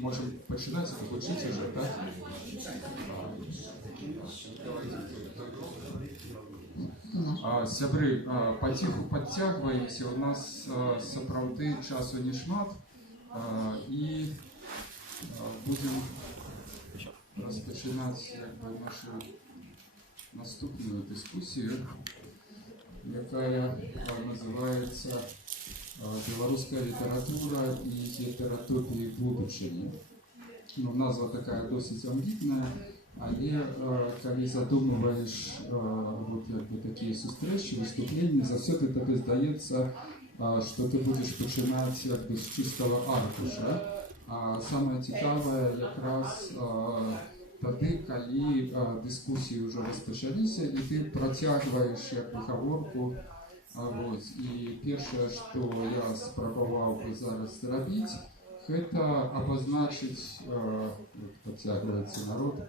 можем починать, получить уже, да? Сябры, потиху подтягиваемся, у нас сапраўды часу не шмат, и будем распочинать нашу наступную дискуссию, якая называется «Белорусская литература и гетеротопии будущего». Ну, назва такая досить амбітная, але калі задумываешь вот такие сустрэчы, выступления, заўсёды табе здаецца, что ты будешь пачынаць з чистого аркуша. А самое цікавае якраз тады, калі дыскусіі ўжо распачаліся, і ты працягваеш гаворку. Вот. І першае, што я спрабаваў бы зараз зрабіць, гэта обозначить, подтягивается народ,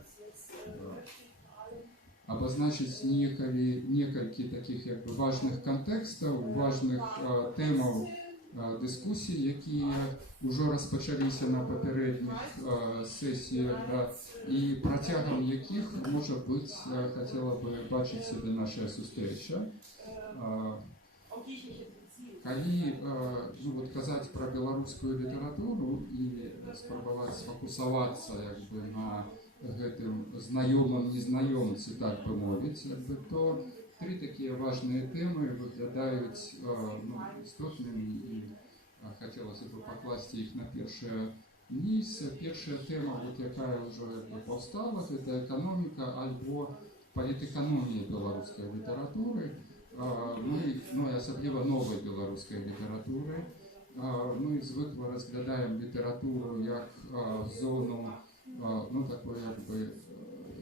обозначить некалькі таких важных контекстов, важных темаў дискуссий, якія ўжо распачаліся на папярэдніх сесіях, да, і працягам якіх, можа быць, хотела бы бачыць сябе наша сустрэча. Калі казаць пра беларускую літаратуру і спрабаваць сфокусавацца на гэтым знаёмым незнаёмцы, так бы мовіць, то три такія важныя тэмы выглядаюць істотнымі, і хацелася бы пакласці іх на першае месца. Першая тэма, якая ўжо паўстала, гэта эканоміка альбо палітэканомія беларускай літаратуры. Мы асабліва новай беларускай літаратуры. Мы звыкла разглядаем літаратуру як зону,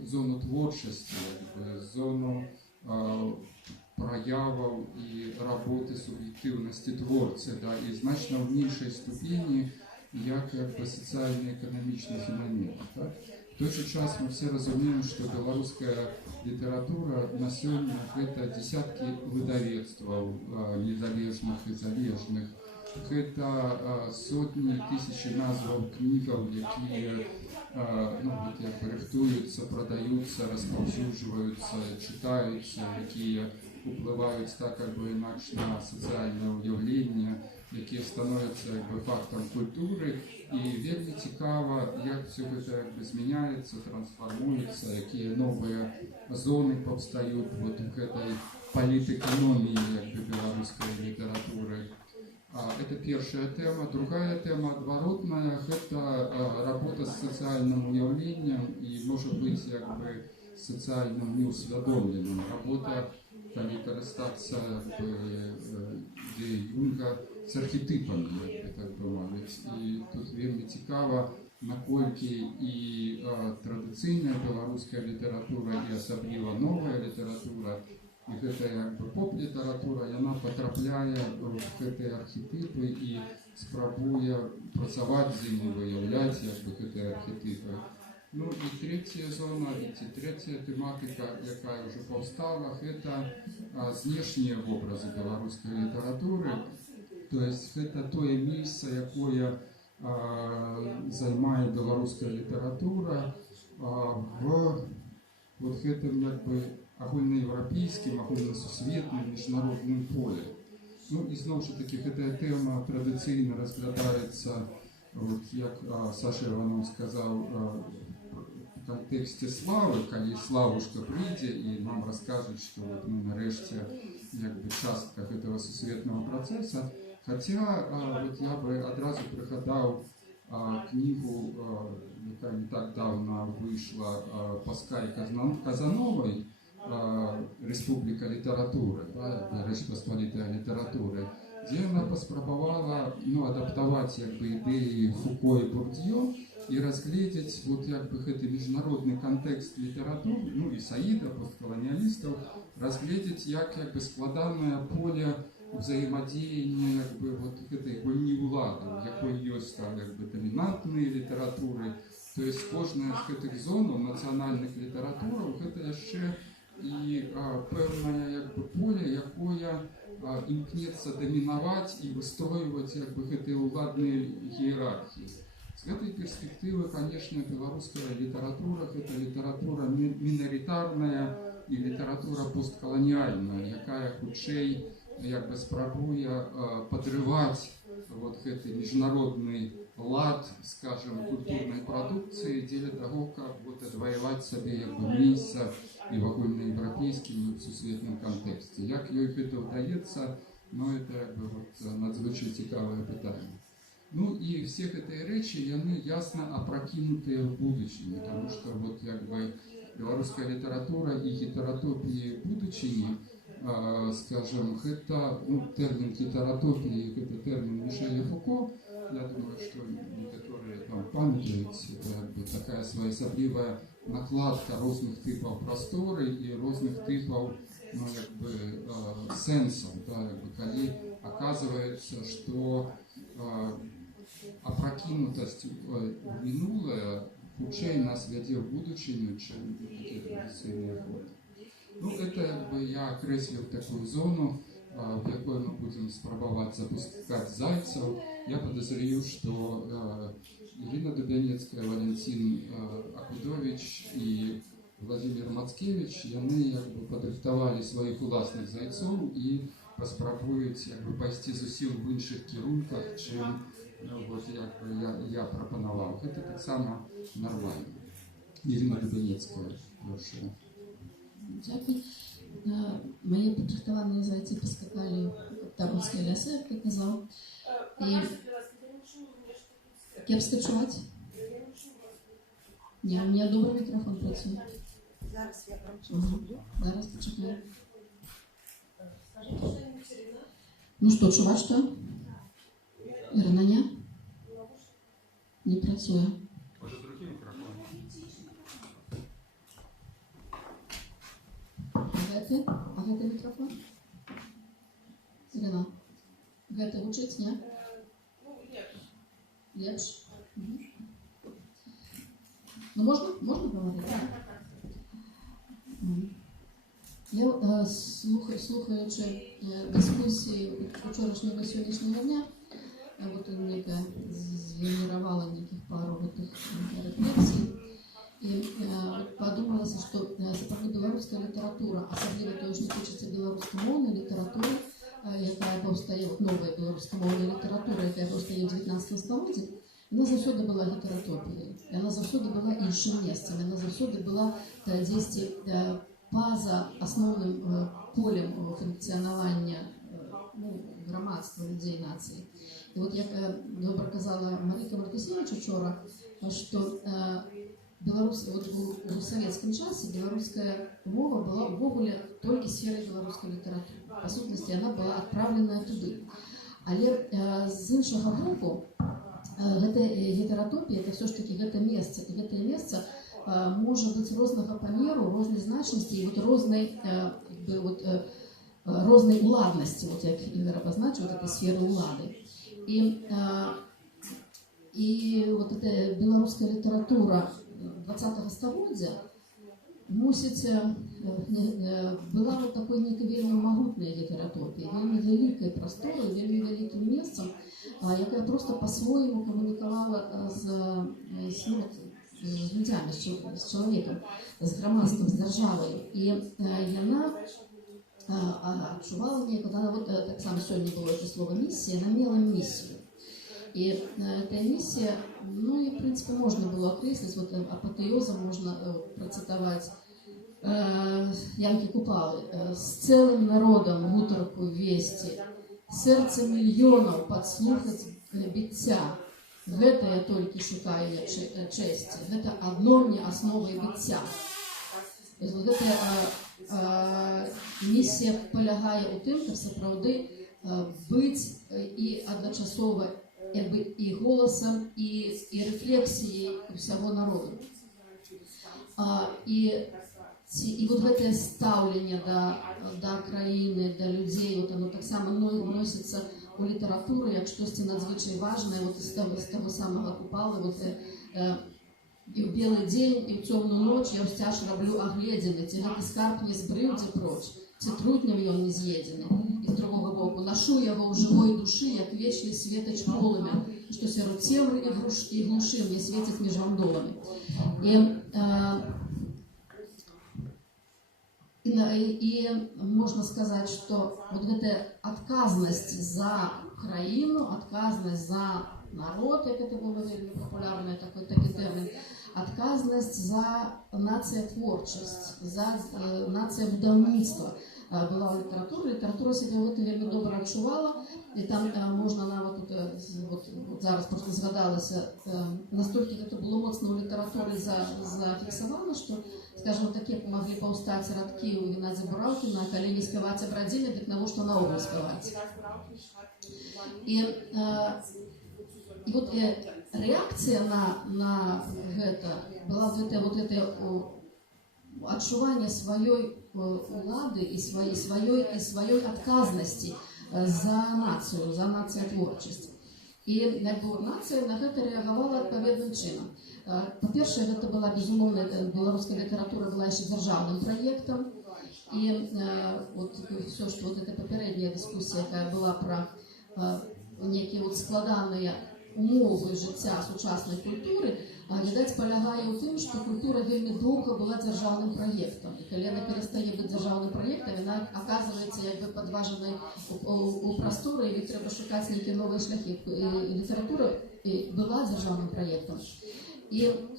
зону творчасці, зону праяваў і работы суб'ектыўнасці творцы, да, і значна ў меншай ступені як сацыяльна-эканамічны феномен. Так? В той же час мы все разумеем, что белорусская литература на сегодня это десятки выдавецтваў незалежных и залежных. Это сотни, тысячи назваў книгаў, якія рыхтуюцца, продаются, распаўсюджваюцца, читаются, якія уплываюць так інакш на социальное уяўленне, якія становятся фактом культуры. І вельмі цікава, як все гэта змяняецца, трансформуецца, якія новыя зоны паўстаюць в гэтай палітэканоміі беларускай літаратуры. Это первая тема. Другая тема, адваротная, это работа с социальным уявлением и, может быть, социальным неусвядомленным. Работа, калі карыстацца ідеей Юнга, с архетипами, так бы мовіць. І тут вельмі цікава, наколькі і традыцыйная беларуская літаратура, і асабліва новая літаратура, і гэтая поп-літаратура, яна патрапляе в гэтыя архетипы і спрабуе працаваць з імі, выяўляць гэтыя архетипы. Ну і третья зона, і третья тематика, якая ўжо паўстала, гэта знешнія вобразы беларускай літаратуры. То есть это тое месца, якое займае беларуская літаратура в вот гэтым агульнаеўрапейскім, агульнасусветным міжнародным поле. Ну і зноў жа таки гэтая тэма традыцыйна разглядаецца, як Саша Иванов сказаў, в контексте славы, калі Славушка прыйдзе і нам раскажуць, што мы нарэшце частка гэтага сусветнага працэса. Хотя я бы одразу пригадав книгу, яка не так давно вийшла, Паскаль Казановой «Республика литературы», да, Речь Посполитая литературы, где она поспробовала адаптовать идеи Фуко и Бурдье и разглядеть этот международный контекст литературы, и Саида, постколониалистов, разглядеть как складанное поле взаимодействия этой гульни улады, якой есть доминантные литературы. То есть кожная з гэтых зон нацыянальных літаратураў гэта яшчэ і пэўнае поле, якое імкнецца дамінаваць і выстройваць гэтыя ўладныя іерархіі. С этой перспективы, конечно, белорусская литература – это литература миноритарная и литература постколониальная, якая хутчэй як бы спрабуе подрывать вот гэты международный лад, скажем, культурной продукции дзеля того, как вот адваяваць сабе як бы месца и в агульнаеўрапейскім и в сусветным контексте. Як ёй гэта ўдаецца, но это як бы вот надзвычай цікавае пытанне. Ну и все гэтыя рэчы, яны ясна опрокинутыя в будучыню, потому что вот як бы белорусская литература и гетеротопии будучыні, скажем, это термин гетеротопии, это термин Мишеля Фуко. Я думаю, что некоторые там памятуют, это как бы такая своеасаблівая накладка разных типов просторы и разных типов, ну, как бы, сенсов, да, как бы, коли оказывается, что опрокинутость в минулое худшее нас вядзе в будучыню, чем такие традиционные формы. Ну, это как бы я окреслил такую зону, в якой мы будем спробовать запускать зайцев. Я подозреваю, что Ирина Дубянецкая, Валентин Акудович и Владимир Мацкевич, яны как бы падрыхтавалі своих уласных зайцов и паспрабуюць як бы пайсці зусім в іншых кірунках, чым вот як бы я прапанаваў. Гэта таксама нормально. Ирина Дубянецкая, прошу. Дякую. Мои падрыхтаваныя зайцы паскакалі Тарунскія лясы, як ты казаў. І кепска чуваць? Не, у меня добрый микрофон працуе. Зараз я прочитаю. Зараз почекаю. Скажите что-нибудь, Ирина. Ну что, чуваць что? Ирина, не? Не працуе. Может, другой микрофон? А гэта микрофон? Ирина, гэта гучыць, не? Ну, лепш. Лепш? Ну, можно говорить, да? Я слухаючи дискусії вчорашнього і сьогоднішнього дня, вот нека згенерувала неких пару таких рефлексий, и подумала, что сапраўды белорусская литература, особливо то, что тычыцца беларускамоўнай литературы, якая паўстае, новая беларускамоўная литература, якая паўстае ў 19 стагоддзі, она заўсёды была гетеротопіяй, она заўсёды была іншым месцам, она заўсёды была дзесьці па-за асноўным полем функцыянавання грамадства людзей нацыі. І вот як добра казала Марыка Мартысевіч учора, што вот у савецкім часе беларуская мова была ўвогуле толькі сферай беларускай літаратуры. Па сутнасці, яна была адпраўленая туды. Але з іншага боку, гэта гетеротопія, это все ж таки гэта месца, і гэтае месца можа быць рознага памеру, рознай значнасці і вот рознай уладнасці, вот як Ігор абазначыў, вот этой сферы улады. І вот эта беларуская літаратура 20-го стагоддзя мусіць была вот такой некай вельмі магутнай гетеротопіяй, вельмі вялікай прасторай, вельмі вялікім месцам, якая просто по-свойму камунікавала з людзямі, з чалавекам, з грамадствам, з дзяржавай. І яна адчувала некую, вот так само сёння было это слово миссия, она мела миссию. И эта миссия, ну и в принципе можно было окреслить, вот апотеозом можно процитовать Янки Купалы: «С целым народом гутарку вести, сердце миллионов подслухать биття. Гэта я толькі шукаю чесці, гэта адно мне асновай біцця». Гэтая місія палягае ў тым, каб сапраўды быць і адначасова і голасам, і рэфлексіяй усяго народу. І вот гэтае стаўленне да краіны, да людзей, вот оно таксама носіцца у літаратуру як штосьці надзвычай важнае, вот з таго самага Купалы, вот і ў белы дзень, і ў цёмную ноч я ўсцяж раблю агледзены, ці гэты скарб не збрыўдзе проч, ці трутнем ён не з'едзены. І з другога боку, нашу яго ў жывой душы, як вечны светач полымя, што сярод цемры і глушы мне свеціць між вандоламі. І можна сказаць, што вот гэтая адказнасць за краіну, адказнасць за народ, як это было вельмі папулярны такі тэрмін, адказнасць за нацыятворчасць, за нацыябудаўніцтва была ў літаратуры. Літаратура сябе гэта вельмі добра адчувала, і там можна нават вот зараз просто згадалася, настолькі гэта было моцна ў літаратуры зафіксавана, што, скажем, такія маглі паўстаць радкі ў Геннадзя Бураўкіна, калі не спяваць аб радзіле, дык навошта наогул спяваць. І вот реакція на гэта была гэтае адчуванне сваёй улады і сваёй адказнасці за нацыю, за нацыятворчасць. І нацыя на гэта рэагавала адпаведным чынам. Па-першае, гэта была, безумоўна, беларуская літаратура была яшчэ дзяржаўным праектам. І все, што эта папярэдняя дыскусія, якая была пра нейкія складаныя умовы жыцця сучаснай культуры, відаць, палягае ў тым, што культура вельмі доўга была дзяржаўным праектам. І калі яна перастае быць дзяржаўным праектам, яна аказваецца як бы падважанай у прасторы, і трэба шукаць нейкія новыя шляхі. Літаратура была дзяржаўным праектам. І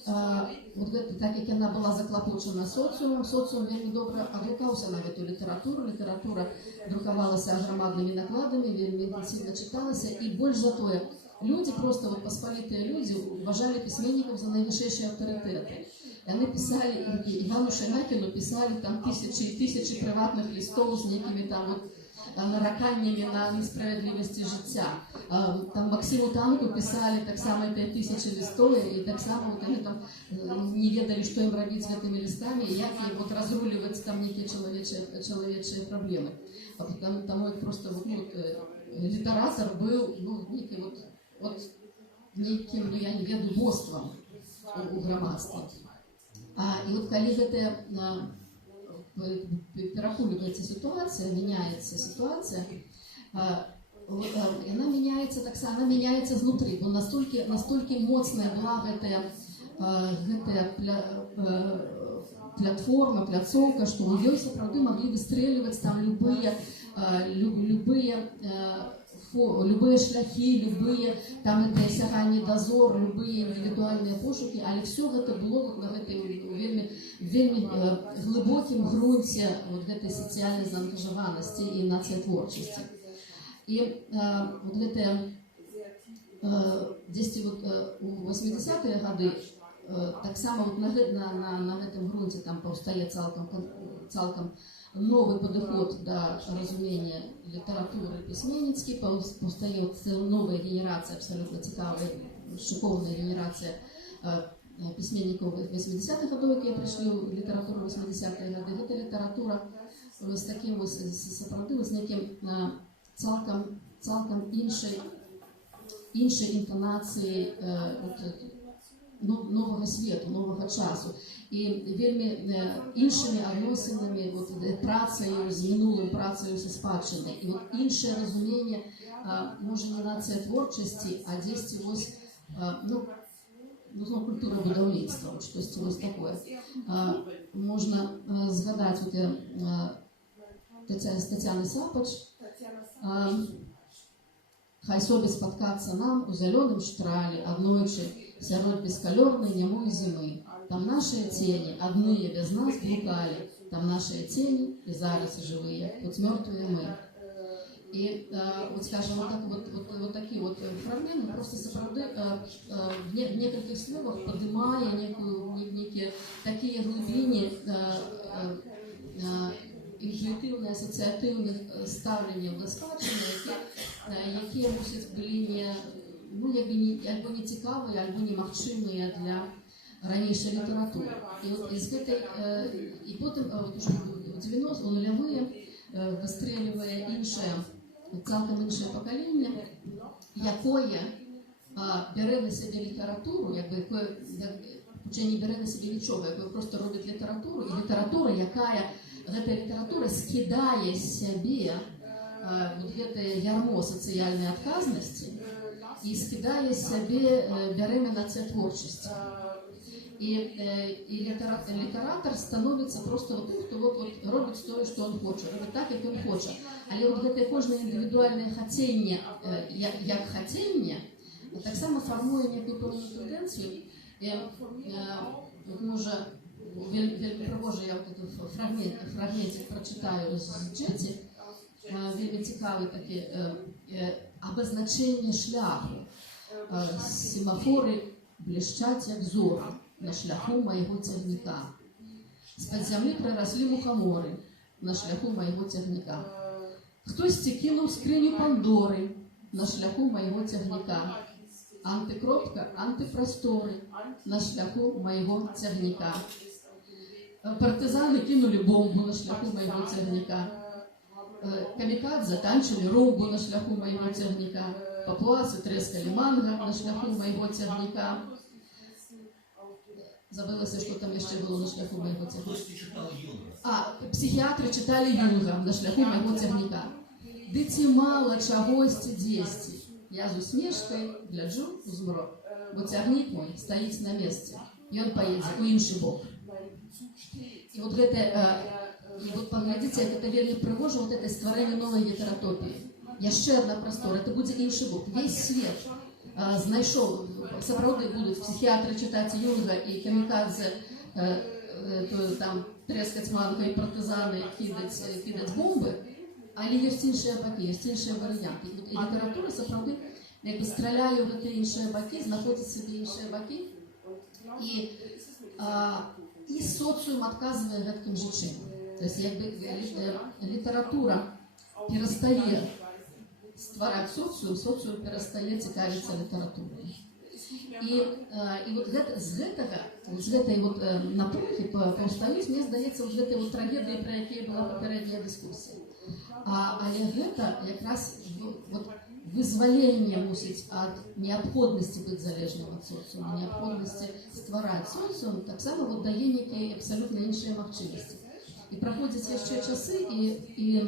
так як яна была заклапочана соцыумам, соцыум вельмі добра адгукаўся на гэту літаратуру. Літаратура друкавалася аграмаднымі накладамі, вельмі інтэнсіўна чыталася, і больш за тое, люди, просто вот паспалітыя люди, уважали письменников за наивысшие авторитеты. И они писали, Ивану Шаймакину писали там тысячи и тысячи приватных листов с некими там вот нараканнями на несправедливости життя. Там Максиму Танку писали так само эти тысячи листов, и так само вот они там не ведали, что им робить с этими листами, и як им вот разруливать там некие человеческие проблемы. А потому просто вот, литератор был некий неким, я не веду, боством у грамадства. І от калі гэтая перахуліваецца сітуацыя, мяняецца сітуацыя, яна мяняецца таксама, мяняецца знутры, бо настолькі моцная была гэтая платформа, пляцоўка, што ў ёй сапраўды маглі выстрэльваць там любые шляхи, любые там это сягание дозор, любые индивидуальные пошуки, але все это было на этой вельми глубоким грунте вот этой социальной заангажованности и нациотворчести. И вот это здесь вот у 80-е годы так само вот на этом грунте там повстает цалком новый подход до разумения литературы письменницкой, повстает новая генерация, абсолютно цікавая, шиковная генерация письменников 80-х годов, які пришли в литературу 80-х годов. Это литература с таким сапраўды, с неким цалком іншай інтонації нового свету, нового часу. І вельмі іншими адносинами, працею з минулим, працею зі спадщиною. І от інше розуміння, може не націотворчості, а десь ось, культура будівництва, щось ось таке. Можна згадати Тетяни Сапач, «Хай собі споткаться нам у зеленом штралі, однойчі, сярод бесколерной немой зимы. Там наши тени, одные без нас блукали, там наши тени и зараз живые, хоть мертвые мы». И вот, скажем, вот такие вот фрагменты просто сопроводы в нескольких словах, поднимая некие такие глубины інтуїтивне, асоціативне ставлення до спадщини, які мусять були або не цікаві, або немагчимі для ранішої літератури. І потім в 90-ті, нульові, вистрілює цілком інше покоління, яке бере на себе літературу, яке не бере на себе нічого, яке просто робить літературу, і література, яка эта литература скидая с себе вот это ярмо социальной отказности і скидає з себе, береме на це творчості. І літератор становиться просто тим, хто робить те, що він хоче, робить так, як він хоче. Але от це кожне індивідуальне хотіння, як хотіння, так само формує яку певну тенденцію. Може, вельми пригоже, я тут фрагментик прочитаю з Джеті, вельми цікаве таке обозначення шляху. Семафори блищать, як зорі, на шляху моєго тягника. З-під землі проросли мухомори на шляху моєго тягника. Хтось кинув скриню Пандори на шляху моєго тягника. Антикропка, антипростори на шляху моєго тягника. Партизани кинули бомбу на шляху моєго тягника. Камікадзе танчили румбу на шляху моєго тягника. Папуаси трескали манго на шляху моєго тягника. Забылося, що там ще було на шляху моєго тягника. Психіатри читали Юнга на шляху моєго тягника. Диці мало чогось дійсті. Я з усмішкою гляджу у змрок, бо тягник мой стоїть на місці, і він поїде у інший бок. І от поглядите, як це вельми пригоже, вот это створення нової літератопії. Є ще одна простора, це буде інший бок. Весь світ знайшов, справді будуть психіатри читати Юнга і камікадзе, там трескать манго і партизани кидать бомби, але є інші боки, є інші варіанти. І література, справді, якби стріляє в ці інші боки, знаходить собі інші боки, і соціум відказує таким же чином. Тобто, якби література перестає створати соціум, соціум перестає цікавитися літературою. І от з гэтої напруги повстають, мені здається, з гэтої трагедії, про які була попередня дискусія. Але гэта якраз вызваление мусіць ад неабходнасці быць залежным ад социума, неабходнасці ствараць социум, таксама дае нейкія абсалютна іншыя магчымасці. І праходзяць яшчэ часы, і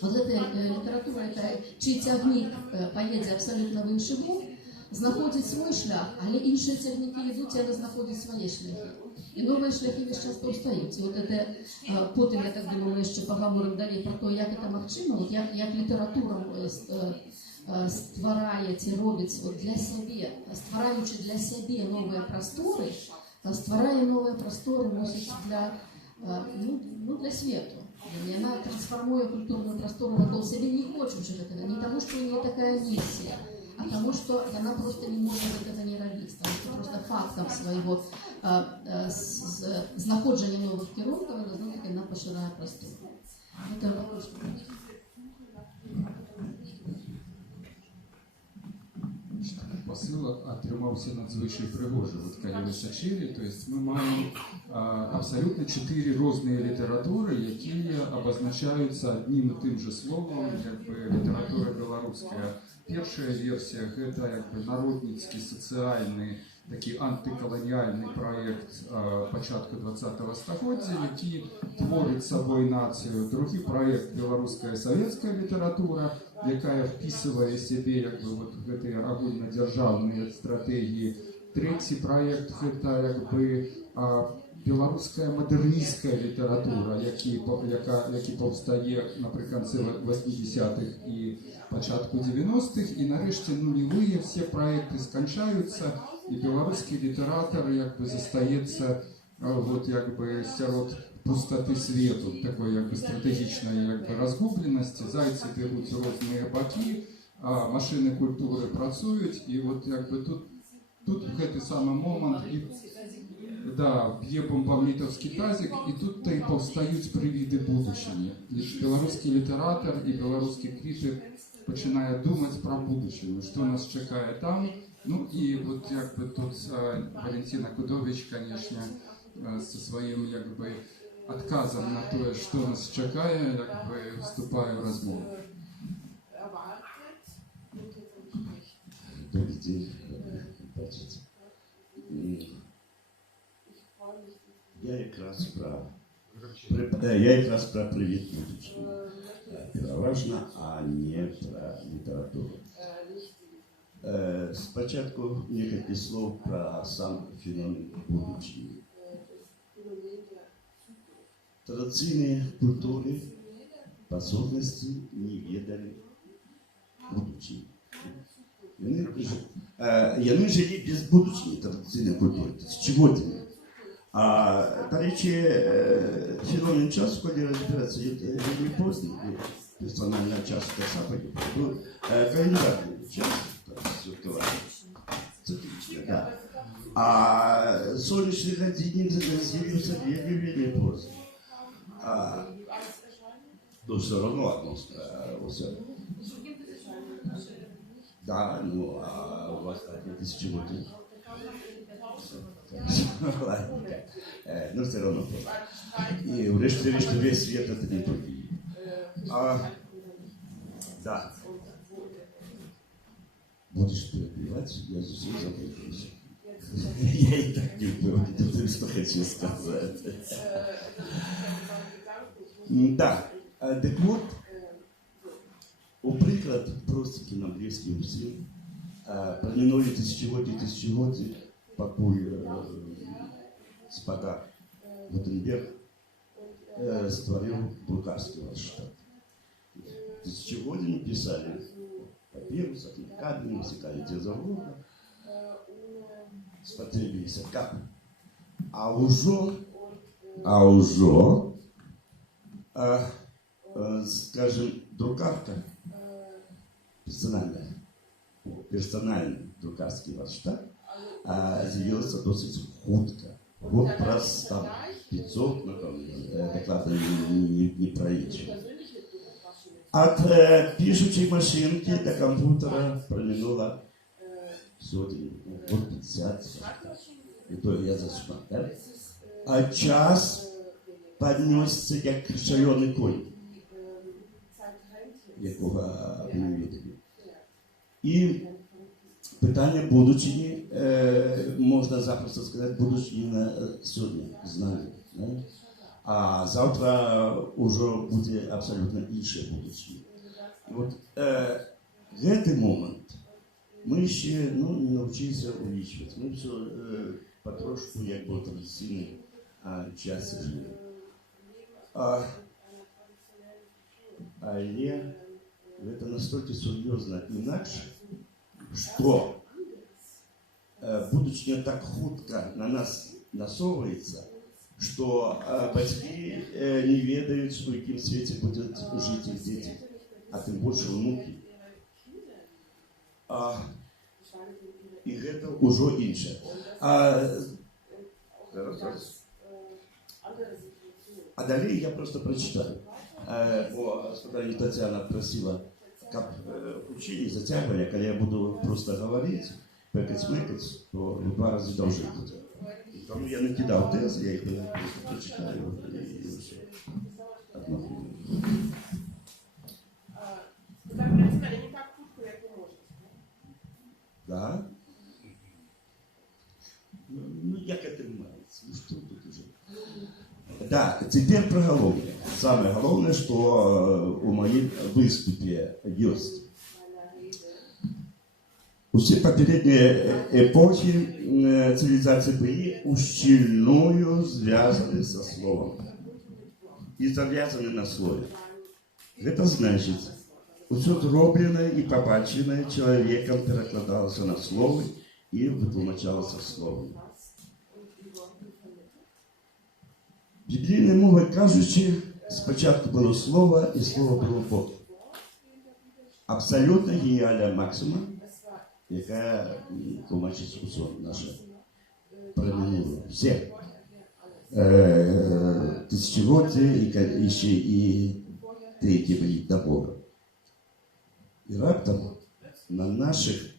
гэта літаратура, чый цягнік паедзе абсалютна в іншы бок, знаходзіць свой шлях, але іншыя цягнікі ідуць, яны знаходзяць свае шляхі. І новыя шляхі весь час паўстаюць. І потым, я так думаю, мы яшчэ пагаворым далей про то, як гэта магчыма, як літаратура стварае ці робіць для сябе, ствараючы для сябе новыя прасторы, стварае новыя прасторы, мусіць для свету. Яна трансформуе культурную прастору вакол сябе, не хочучы гэтага, не таму, што у нее такая місія, а тому, что она просто не может этого не робить, потому что просто фактом своего знаходження новых кірункаў она пашырае прастору. Это вопрос. Посыл атрымаўся надзвычай прыгожы. Вот калі вы сачылі, то есть мы маем абсолютно 4 розныя літаратуры, якія абазначаюцца аднім і тым же словам, як бы літаратура беларуская. Першая версія – гэта народніцкі, сацыяльны, такі антыкаланіяльны праект пачатку 20-го стагоддзя, які творыць сабой нацыю. Другі праект – беларуская савецкая літаратура, якая впісывае сябе гэтыя агульнадзяржаўныя стратэгіі. Трэці праект – гэта беларуская мадэрнісцкая літаратура, які паўстае напрыканцы 80-х і пачатку 90-х, і нарэшце нулевыя все праекты сканчаюцца, і беларускі літаратар застаецца сярод пустаты свету, такой стратэгічнай разгубленасці. Зайцы бегуць у розныя бакі, машыны культуры працуюць, і тут гэты самы момант б'е пампамлітаўскі тазік, і тут-то і паўстаюць прывіды будучыні. Беларускі літаратар і беларускі крытык пачынае думаць пра будучыню, што нас чакае там. Ну і тут Валентина Кудович, конечно, со сваім адказам на тое, што нас чакае, вступае ў размову. Добрый день. Я якраз про привіт будучыні. Пераважна, а не про літаратуру. Спочатку несколько слов про сам феномен будущего. Традиційні культури способності не ведали будущего. Яны жили без будущего традиційної культури, тисячоліттями. А до речі, феномен часу, коли розбиратися, не поздно, персональний час так само, календарний час, цикличный, да. А солнечный годинник з'явился не поздно. Но все равно атмосфера. Да, ну, а у вас так, тысячелетие. Ладненько. Но все равно просто. И врешті-решт, что весь свет это не только. Да. Будешь перебивать, я совсем запутаюсь. Я и так не понял, что хочу сказать. Да. Так вот, у приклад просто нам близкий усім. Проминули тысячелетия, покой Спартак Гутенберг створил друкарский Вальштадт. Тысячелетиями писали папирусов, камень, высекали те заводы, спотребились как. А уже, скажем, друкарка персональный друкарский Вальштадт з'явився досить хутко. Вот раз там 500, ну там докладно не пролічено. От пишучей машинки до компьютера проминуло сотни, вот 50. И то я зашла, да? А час поднесся як шалений конь, якого ви не видели. І питання будучині, можна запросто сказати, будучині на сьогодні, знання. Да? А завтра уже буде абсолютно інше будучині. І от цей момент ми ще не навчилися увеличувати. Ми все потрошку, як був традиційний час жили. Але это настолько серьезно инакше, что будучи так хутко на нас насовывается, что батьки не ведают, в каком свете будут жить их дети, а тем больше внуки. И это уже інше. А далее я просто прочитаю. Бо господарня Тетяна просила, как учение затягивали, а когда я буду просто говорить, пекать-мекать, то в 2 раза должны будет. И тому я накидал тезы, я их просто прочитаю, и все. Одно. Да? Ну, я к этому нравится. Ну, что тут уже? Да, теперь про головне. Самое главное, что у моей выступе есть. Все попередние эпохи цивилизации были ущельную связаны со словом. И завязаны на слове. Это значит, все зробленное и побаченное человеком перекладалось на слово и витлумачалося словом. Біблійною мовою кажучи, спочатку було слово, і слово було Бог. Абсолютно геніальна максима, яка тлумачить усе наше проминуло. Все тисячоліття і ще і ті, які були до Бога. І раптом на наших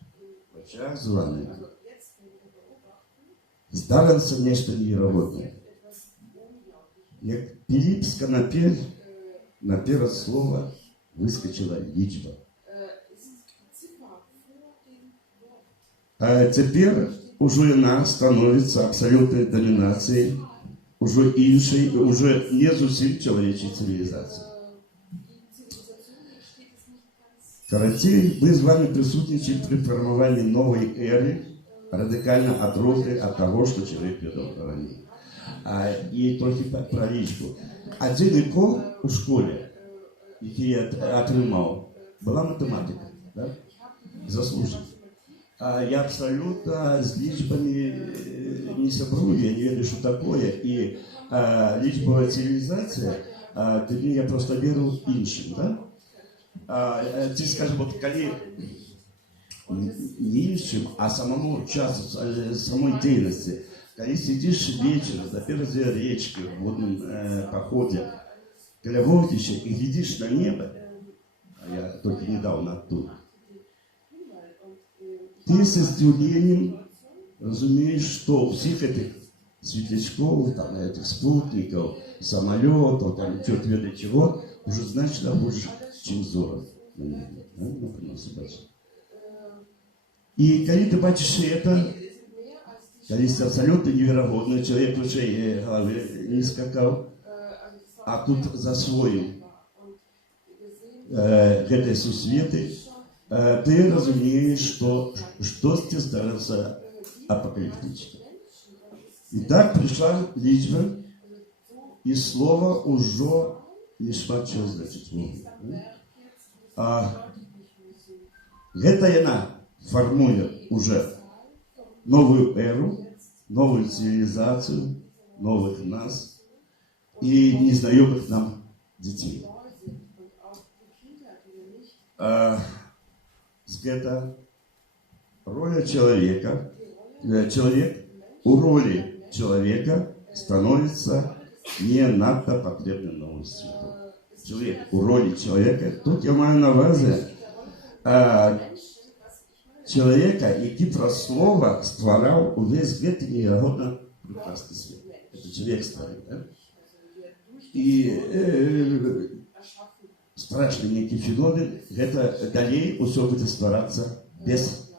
очах з вами здарилося нечто невероятне. Як Пилип з канапель, на перше слово вискочила лічба. А тепер уже вона становиться абсолютною домінацією, уже іншої, уже не зовсім чоловічої цивілізації. Карацей, мы с вами присутствуем при формировании новой эры, радикально отросли от того, что человек ведал ранее. І трохи про лічбу. Один ікон у школі, який я отримав, була математика. Да? Заслужив. Я абсолютно с лічбами не собру, я не веду, что такое. И лічбова цивилизация, для меня я просто веру іншим. Да? Ти, скажем, вот коли не іншим, а самому часу, самой деятельности, когда сидишь вечером на березе речки в водном походе, когда водишься и глядишь на небо, а я только недавно оттуда, ты с удивлением разумеешь, что всех этих светлячков, там, этих спутников, самолетов, там, черт ведает чего, уже значительно больше, чем зоров на небе. Да? И когда ты бачишь это, количество абсолютно невероятно, человек в ушей головы не скакал, а тут засвоил этой сусветы, ты разумеешь, что ты старался апокалиптично. И так пришла лічба, и слово уже не шмат чего значит. Это она формует уже новую эру, новую цивилизацию, новых нас и незнакомых нам детей. Это роль человека. Человек у роли человека становится не надто потребным новому свету. Человек у роли человека. Тут я маю на увазі человека, який про слово створав увесь світ і невероятно прекрасний світ. Это человек створив. Да? І страшный некий феномен, это далее все будет ствараться без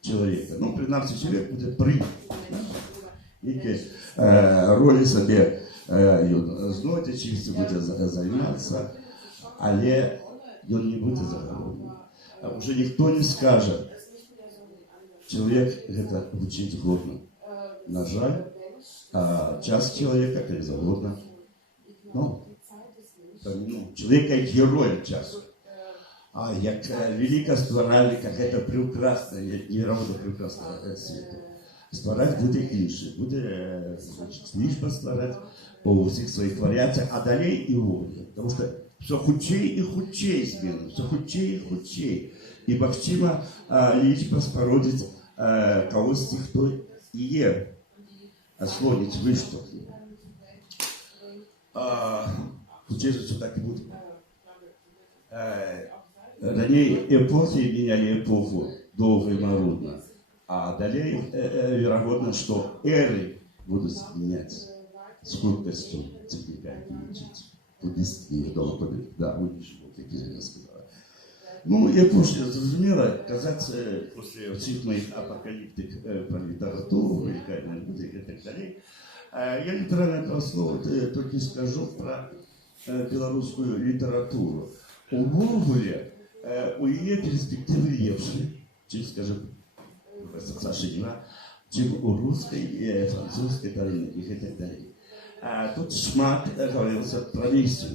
человека. Ну, принаймні, человек будет прийняти. Які ролі собі знойде, чимось буде займатися, але він не буде заголовним. Уже никто не скажет, человек это звучит годно. На жаль, час человека как завгодно. Ну, человека героя часу. Як велика створали, як це прекрасно, невероятно прекрасно світу. Створать буде інше. Буде лічба створать по усіх своїх варіаціях, а далі і волі. Тому що все худчей і худчей зміни, все худчей і худчей. І бахчима лічба спородить когось, хто і є, ослонить, виштовхнуть. Худчей же все так і буде. Ранее эпохи меняли эпоху долго и марудно, а далее вероятно, что эры будут менять с худостью цветника и долго. Да, увидишь, вот как я сказала. Ну, эпоха, разумела, казаться после всех моих апокалиптик про литературу и так далее. Я литерально этого слова только скажу про белорусскую литературу. Увогуле, у її перспективи ліпші, чим, скажімо, Сашина, чим у русской, французской талине и так далее. Тут шмат говорилось про миссию.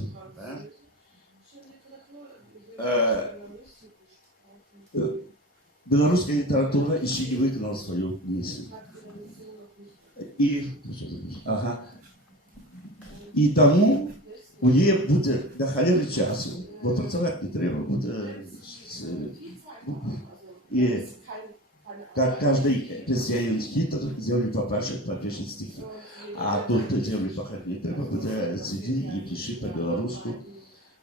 Белорусская литература еще не виконала свою миссию. І тому у неї буде до холери часу, бо працювати не треба, буде і как каждый крестьянин хитр, землю попишет стихи. А тут землю пахать не треба, буде сиди и пиши по-белорусски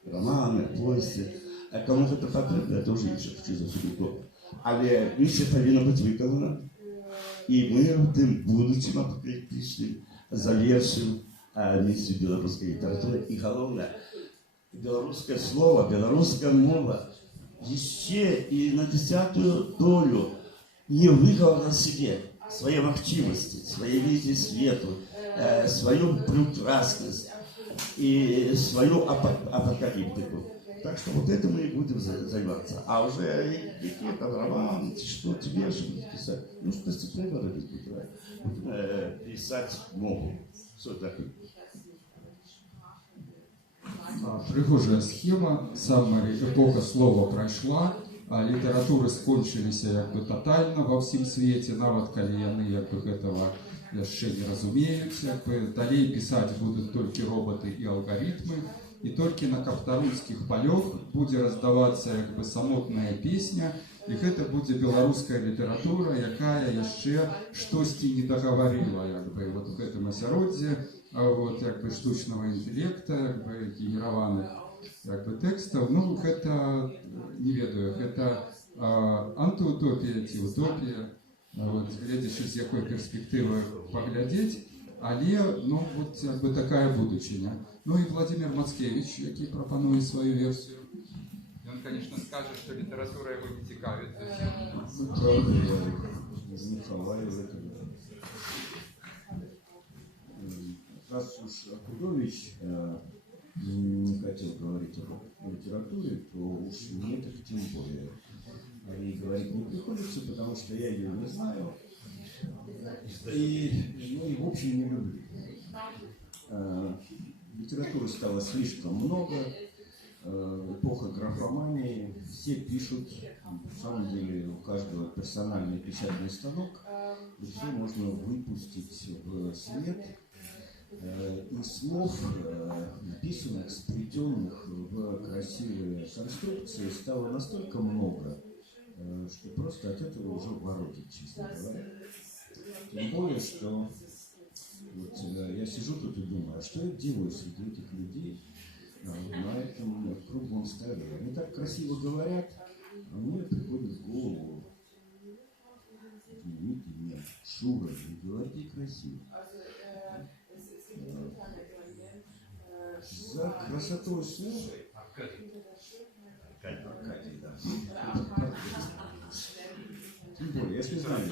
романы, повести. А кому это потрібно, это уже інше, хочу за собі. Але місія повинна бути виконана, і ми тим будучим апокаліптичним завершимо миссию белорусской литературы. И главное, белорусское слово, белорусская мова еще и на 10-ю долю не выговорила себе своей махчивости, своей визии свету, свою прекрасность и свою апокалиптику. Так что вот этим мы и будем заниматься. А уже какие там романы, что тебе же писать? Ну, что сценарий робить, писать могут. Что такое? Прыгожая схема, сама эпоха слова пройшла, а літаратури скончыліся як бы тотальна ва ўсім свеце, нават калі яны як бы гэтага яшчэ не разумеюць, як бы далей пісаць будуць толькі роботы і алгарытмы, і толькі на каптарунскіх палёх будзе раздавацца як бы самотная песня, і гэта будзе беларуская літаратура, якая яшчэ штосьці не дагаварыла як бы вот у гэтым асяроддзі вот як бы штучнага інтэлекта, як бы генераваных як бы тэкстаў. Ну гэта не ведаю, гэта антыутопія ці утопія, вот, гледзячы з якой перспектывы паглядзець, але ну вот як бы такая будучыня. Ну і Владимир Мацкевич, які прапануе сваю версію. Ён, конечно, скажа, што літаратура яго не цікавіць. Раз уж Акудович не хотел говорить о литературе, то уж мне так тем более о ней говорить не приходится, потому что я ее не знаю и в общем не люблю. Литературы стало слишком много, эпоха графомании, все пишут, на самом деле у каждого персональный печатный станок, и все можно выпустить в свет. И слов, написанных, сплетенных в красивые конструкции, стало настолько много, что просто от этого уже воротит, честно говоря. Тем более, что вот, я сижу тут и думаю, а что я делаю среди этих людей на этом круглом столе? Они так красиво говорят, а мне приходит в голову знаменитый мем: Шура, не говори красиво. За красоту слов Аркадий, да. Тем более, я ж не знаю,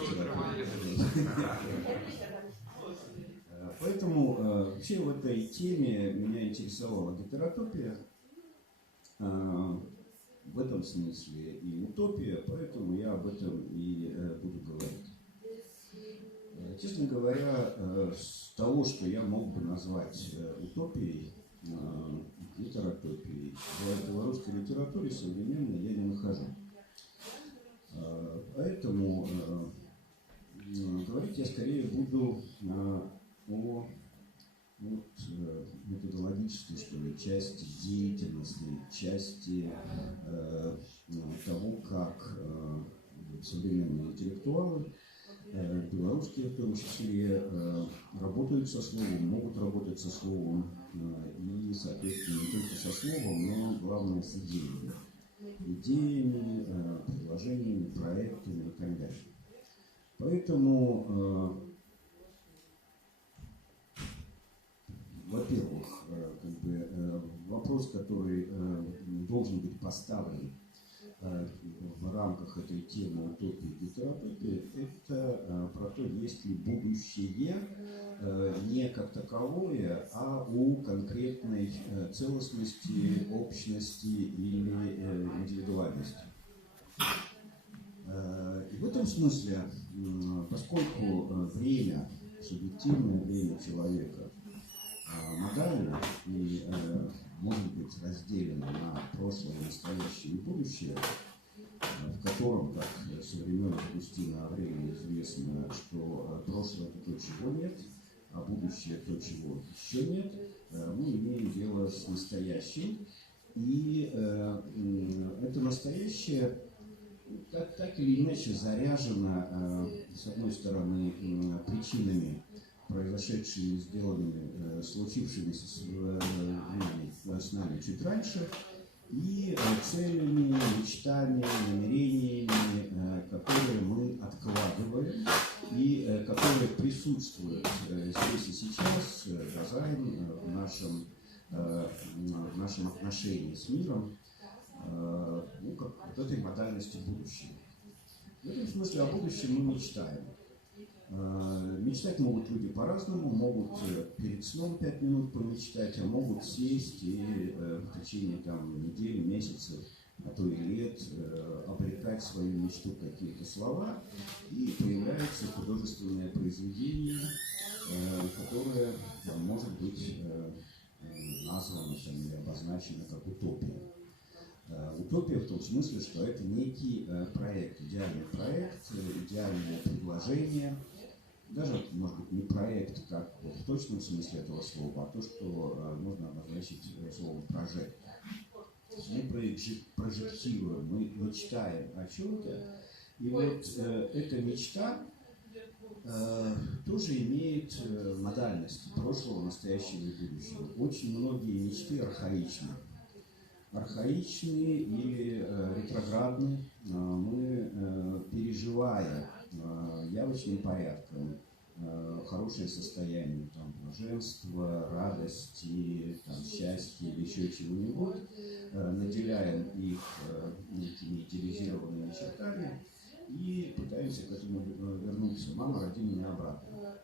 поэтому вообще в этой теме меня интересовала гетеротопия, в этом смысле и утопия, поэтому я об этом и буду говорить. Честно говоря, с того, что я мог бы назвать утопией, литератопией, в белорусской литературе современной я не нахожу. Поэтому говорить я скорее буду о методологической, что ли, части деятельности, части того, как современные интеллектуалы, белорусские в том числе, работают со словом, могут работать со словом и, соответственно, не только со словом, но главное с идеями. Идеями, предложениями, проектами и так далее. Поэтому, во-первых, вопрос, который должен быть поставлен в рамках этой темы утопии и гетеротопии, это про то, есть ли будущее не как таковое, а у конкретной целостности, общности или индивидуальности. И в этом смысле, поскольку время, субъективное время человека модально и может быть разделено на прошлое, настоящее и будущее, в котором, как со времен Августина Аврелия известно, что прошлое – это то, чего нет, а будущее – то, чего еще нет, мы имеем дело с настоящим. И это настоящее так или иначе заряжено, с одной стороны, причинами, произошедшими, сделанными, случившимися с нами чуть раньше, и целями, мечтами, намерениями, которые мы откладываем и которые присутствуют здесь и сейчас, в нашем отношении с миром, как вот этой модальности будущего. В этом смысле о будущем мы мечтаем. Мечтать могут люди по-разному, могут перед сном 5 минут помечтать, а могут сесть и в течение недель, месяцев, а то и лет обретать свою мечту в какие-то слова, и появляется художественное произведение, которое может быть названо или обозначено как утопия. Утопия в том смысле, что это некий проект, идеальное предложение, даже, может быть, не проект, как в точном смысле этого слова, а то, что можно обозначить словом прожект. Мы прожектируем, мы мечтаем о чем-то, и вот эта мечта тоже имеет модальность прошлого, настоящего и будущего. Очень многие мечты архаичны. Архаичны или ретроградны. Мы, переживая явочным порядком хорошее состояние, блаженства, радости, счастья или еще чего-нибудь, наделяем их некими идеализированными чертами и пытаемся к этому вернуться. Мама, роди меня обратно.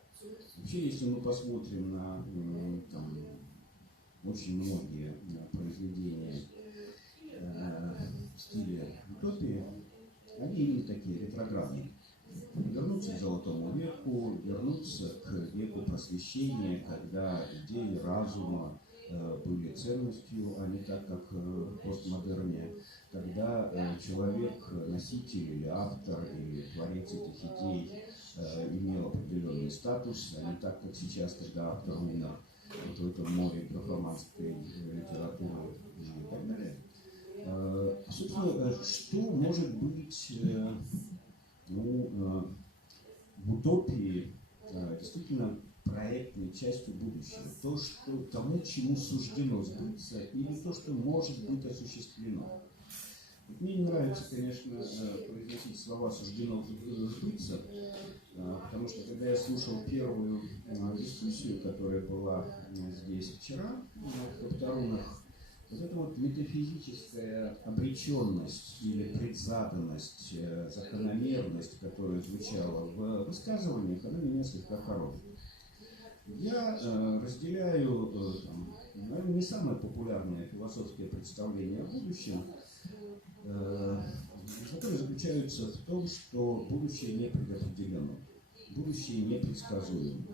Вообще, если мы посмотрим на очень многие произведения в стиле утопии, они именно такие ретроградные. Вернуться к Золотому веку, вернуться к веку просвещения, когда идеи разума были ценностью, а не так, как в постмодерне, когда человек, носитель или автор, или творец этих идей имел определенный статус, а не так, как сейчас, когда автор умер вот в этом море перформанской литературы и так далее. Собственно, что может быть в утопии действительно проектной частью будущего? То, что тому, чему суждено сбыться, или то, что может быть осуществлено? Мне не нравится, конечно, произносить слова «суждено сбыться», потому что, когда я слушал первую дискуссию, которая была здесь вчера, в Капторунах, вот эта вот метафизическая обреченность или предзаданность, закономерность, которая звучала в высказываниях, она меня слегка коробит. Я разделяю, наверное, не самое популярное философское представление о будущем, которые заключаются в том, что будущее не предопределено, будущее непредсказуемо.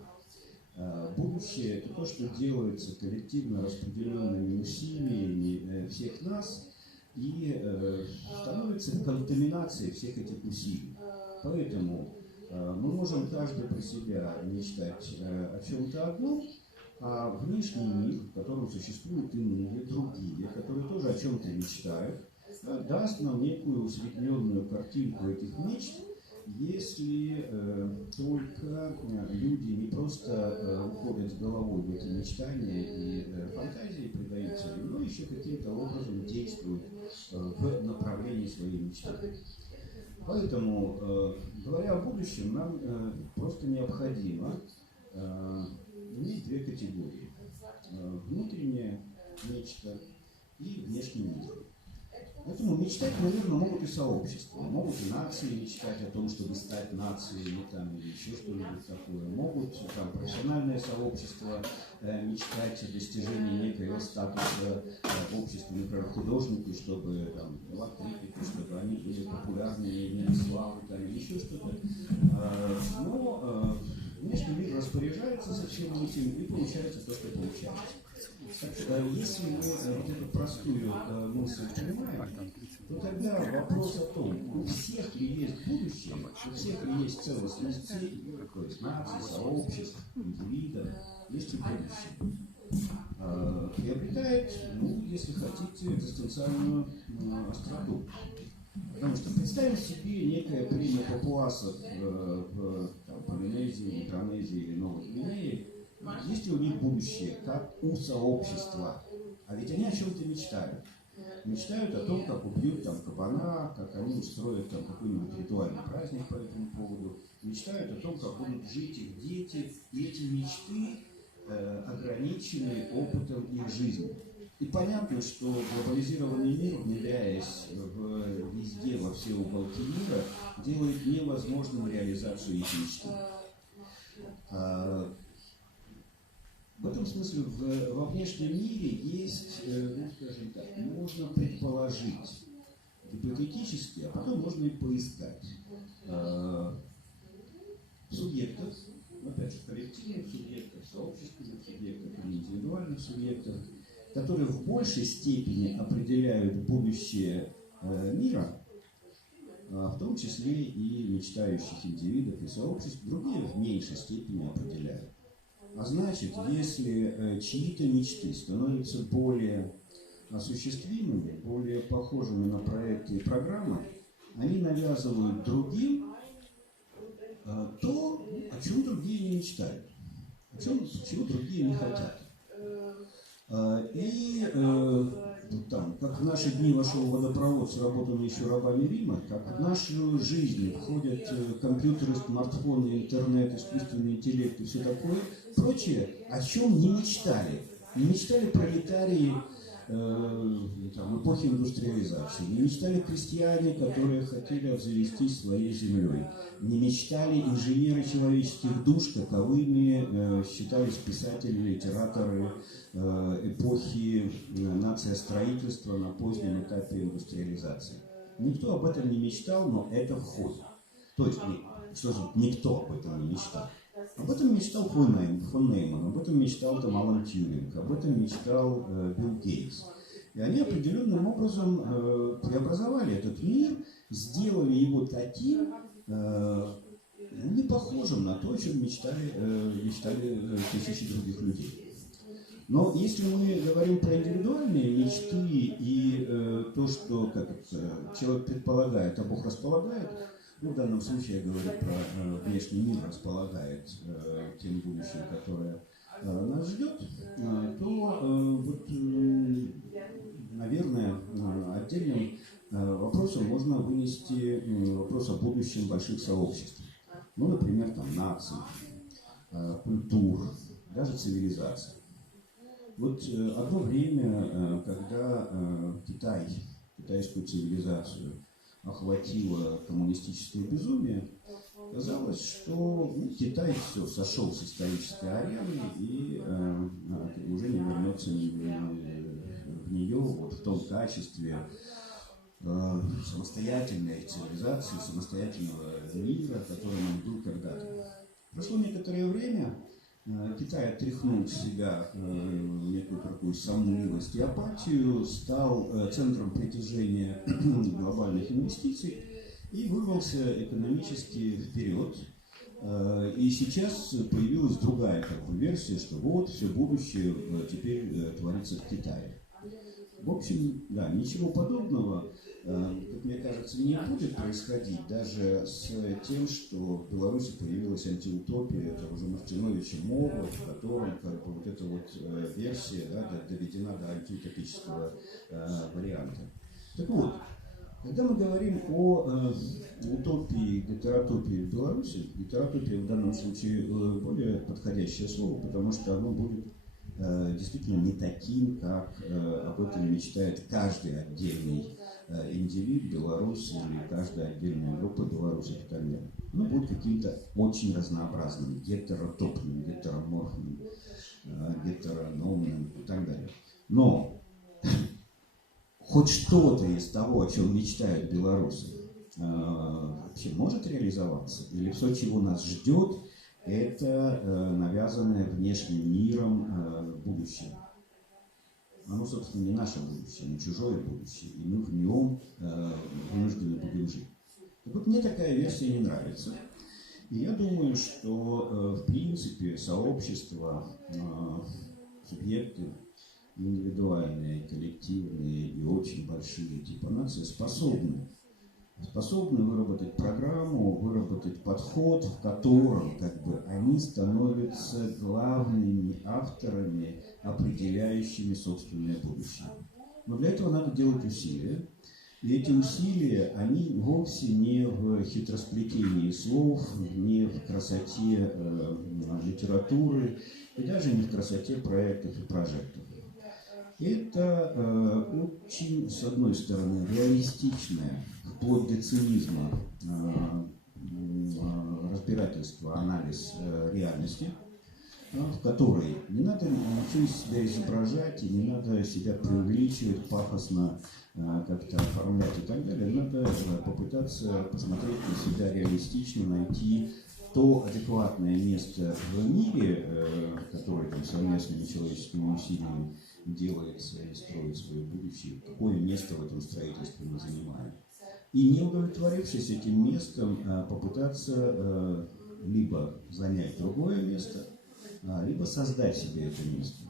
Будущее – это то, что делается коллективно распределенными усилиями всех нас и становится контаминацией всех этих усилий. Поэтому мы можем каждый про себя мечтать о чем-то одном, а внешний мир, в котором существуют иные, другие, которые тоже о чем-то мечтают, даст нам некую усредненную картинку этих мечт, если только люди не просто уходят с головой в эти мечтания и фантазии предаются, но еще каким-то образом действуют в направлении своей мечты. Поэтому, говоря о будущем, нам просто необходимо иметь две категории. Внутреннее нечто и внешний мир. Поэтому мечтать, наверное, могут и сообщества, могут и нации мечтать о том, чтобы стать нацией или еще что-нибудь такое. Могут профессиональное сообщество мечтать о достижении некоего статуса общества, например, художники, чтобы критики, чтобы они были популярными, имели славу, или еще что-то. Но внешний мир распоряжается со всем этим и получается то, что получается. Так что, если мы вот эту простую мысль понимаем, то тогда вопрос о том, у всех ли есть будущее, у всех ли есть целостность всей, то есть наций, сообществ, индивидов, есть ли будущее. Приобретает, если хотите, экзистенциальную остроту. Потому что представим себе некое племя папуасов в Полинезии, Микронезии или Новой Гвинее. Есть ли у них будущее, как у сообщества? А ведь они о чем-то мечтают. Мечтают о том, как убьют кабана, как они устроят какой-нибудь ритуальный праздник по этому поводу. Мечтают о том, как будут жить их дети. И эти мечты ограничены опытом их жизни. И понятно, что глобализированный мир, внедряясь везде, во все уголки мира, делает невозможным реализацию их мечты. В этом смысле во внешнем мире есть, ну, скажем так, можно предположить гипотетически, а потом можно и поискать субъектов, опять же, коллективных субъектов, сообщественных субъектов или индивидуальных субъектов, которые в большей степени определяют будущее мира, в том числе и мечтающих индивидов и сообществ, другие в меньшей степени определяют. А значит, если чьи-то мечты становятся более осуществимыми, более похожими на проекты и программы, они навязывают другим то, о чем другие не мечтают, чего другие не хотят. И там, как в наши дни вошел водопровод, сработанный еще рабами Рима, как в нашу жизнь входят компьютеры, смартфоны, интернет, искусственный интеллект и все такое, прочее, о чем не мечтали. Не мечтали пролетарии эпохи индустриализации, не мечтали крестьяне, которые хотели обзавестись своей землей, не мечтали инженеры человеческих душ, каковыми считались писатели, литераторы эпохи нациостроительства на позднем этапе индустриализации. Никто об этом не мечтал, но это входит. То есть, что же, никто об этом не мечтал. Об этом мечтал фон Нейман, об этом мечтал там Алан Тьюринг, об этом мечтал Билл Гейтс. И они определенным образом преобразовали этот мир, сделали его таким, не похожим на то, о чем мечтали тысячи других людей. Но если мы говорим про индивидуальные мечты и то, что человек предполагает, а Бог располагает, ну, в данном случае я говорю про внешний мир располагает тем будущим, которое нас ждет, то вот, наверное, отдельным вопросом можно вынести вопрос о будущем больших сообществ. Ну, например, там, наций, культур, даже цивилизаций. Вот одно время, когда китайскую цивилизацию охватило коммунистическое безумие, казалось, что Китай все сошел с исторической арены и уже не вернется в нее вот в том качестве самостоятельной цивилизации, самостоятельного мира, которым он был когда-то. Прошло некоторое время, Китай отряхнул с себя некую такую сонливость и апатию, стал центром притяжения глобальных инвестиций и вырвался экономически вперед. И сейчас появилась другая версия, что вот все будущее теперь творится в Китае. В общем, да, ничего подобного, как мне кажется, не будет происходить даже с тем, что в Беларуси появилась антиутопия, это уже Мартиновича Мова, в котором как бы вот эта вот версия, да, доведена до антиутопического варианта. Так вот, когда мы говорим о утопии, гетеротопии в Беларуси, гетеротопия в данном случае более подходящее слово, потому что оно будет действительно не таким, как об этом мечтает каждый отдельный индивид Беларуси или каждая отдельная группа белорусов и так далее. Оно будет каким-то очень разнообразным, гетеротопным, гетероморфным, гетерономным и так далее. Но хоть что-то из того, о чем мечтают белорусы, вообще может реализоваться? Или все, чего нас ждет, это навязанное внешним миром будущее? Оно, собственно, не наше будущее, но чужое будущее, и мы в нем вынуждены будем жить. Так вот, мне такая версия не нравится. И я думаю, что, в принципе, сообщества, субъекты, индивидуальные, коллективные и очень большие типа нации способны выработать программу, выработать подход, в котором как бы они становятся главными авторами, определяющими собственное будущее. Но для этого надо делать усилия. И эти усилия, они вовсе не в хитросплетении слов, не в красоте литературы и даже не в красоте проектов и прожектов. Это очень, с одной стороны, реалистичная, вплоть до цинизма, разбирательство, анализ реальности, в которой не надо ничего из себя изображать, и не надо себя преувеличивать, пафосно как-то оформлять и так далее. Надо попытаться посмотреть на себя реалистично, найти то адекватное место в мире, которое там совместными человеческими усилиями делается и строит свое будущее, какое место в этом строительстве мы занимаем. И не удовлетворившись этим местом, попытаться либо занять другое место, либо создать себе это место.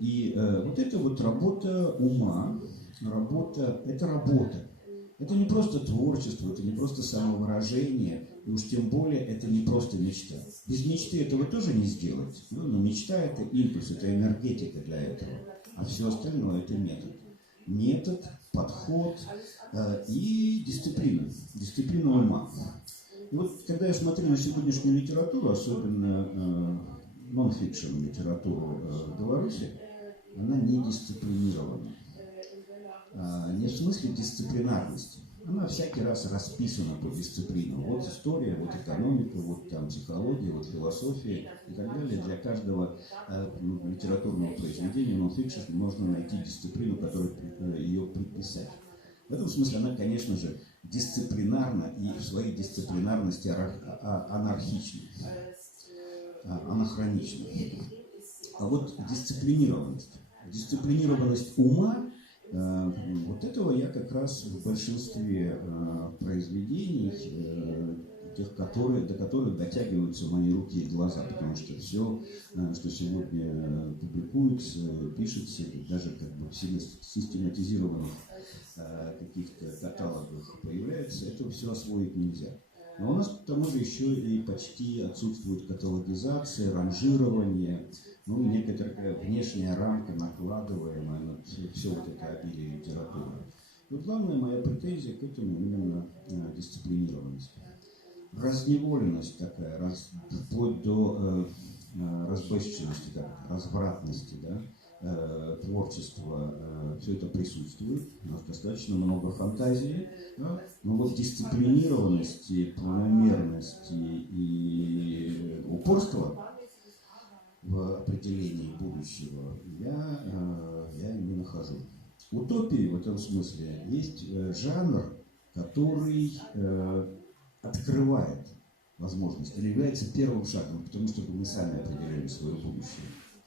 И вот эта вот работа ума, это работа. Это не просто творчество, это не просто самовыражение, и уж тем более это не просто мечта. Без мечты этого тоже не сделать. Ну, но мечта – это импульс, это энергетика для этого. А все остальное – это метод. Метод, подход и дисциплина. Дисциплина ума. И вот когда я смотрю на сегодняшнюю литературу, особенно нон-фикшн литературу в Беларуси, она не дисциплинирована. Не в смысле дисциплинарности. Она всякий раз расписана по дисциплинам. Вот история, вот экономика, вот там психология, вот философия и так далее. Для каждого литературного произведения нон-фикшн можно найти дисциплину, которую ее предписать. В этом смысле она, конечно же, дисциплинарна и в своей дисциплинарности анархична, анахронична. А вот дисциплинированность ума, вот этого я как раз в большинстве произведений, до которых дотягиваются мои руки и глаза, потому что все, что сегодня публикуется, пишется, даже как бы в систематизированных каких-то каталогах появляется, это все освоить нельзя. Но у нас к тому же еще и почти отсутствует каталогизация, ранжирование, ну и некоторая внешняя рамка, накладываемая на все вот это обилие литературы. Но главная моя претензия к этому именно дисциплинированность. Разневоленность такая, вплоть до разбойщичности, развратности, да, творчества, все это присутствует. У нас достаточно много фантазии, да? Но вот дисциплинированности, планомерности и упорства в определении будущего я не нахожу. Утопии в этом смысле есть жанр, который открывает возможность или является первым шагом, потому что мы сами определяем свое будущее.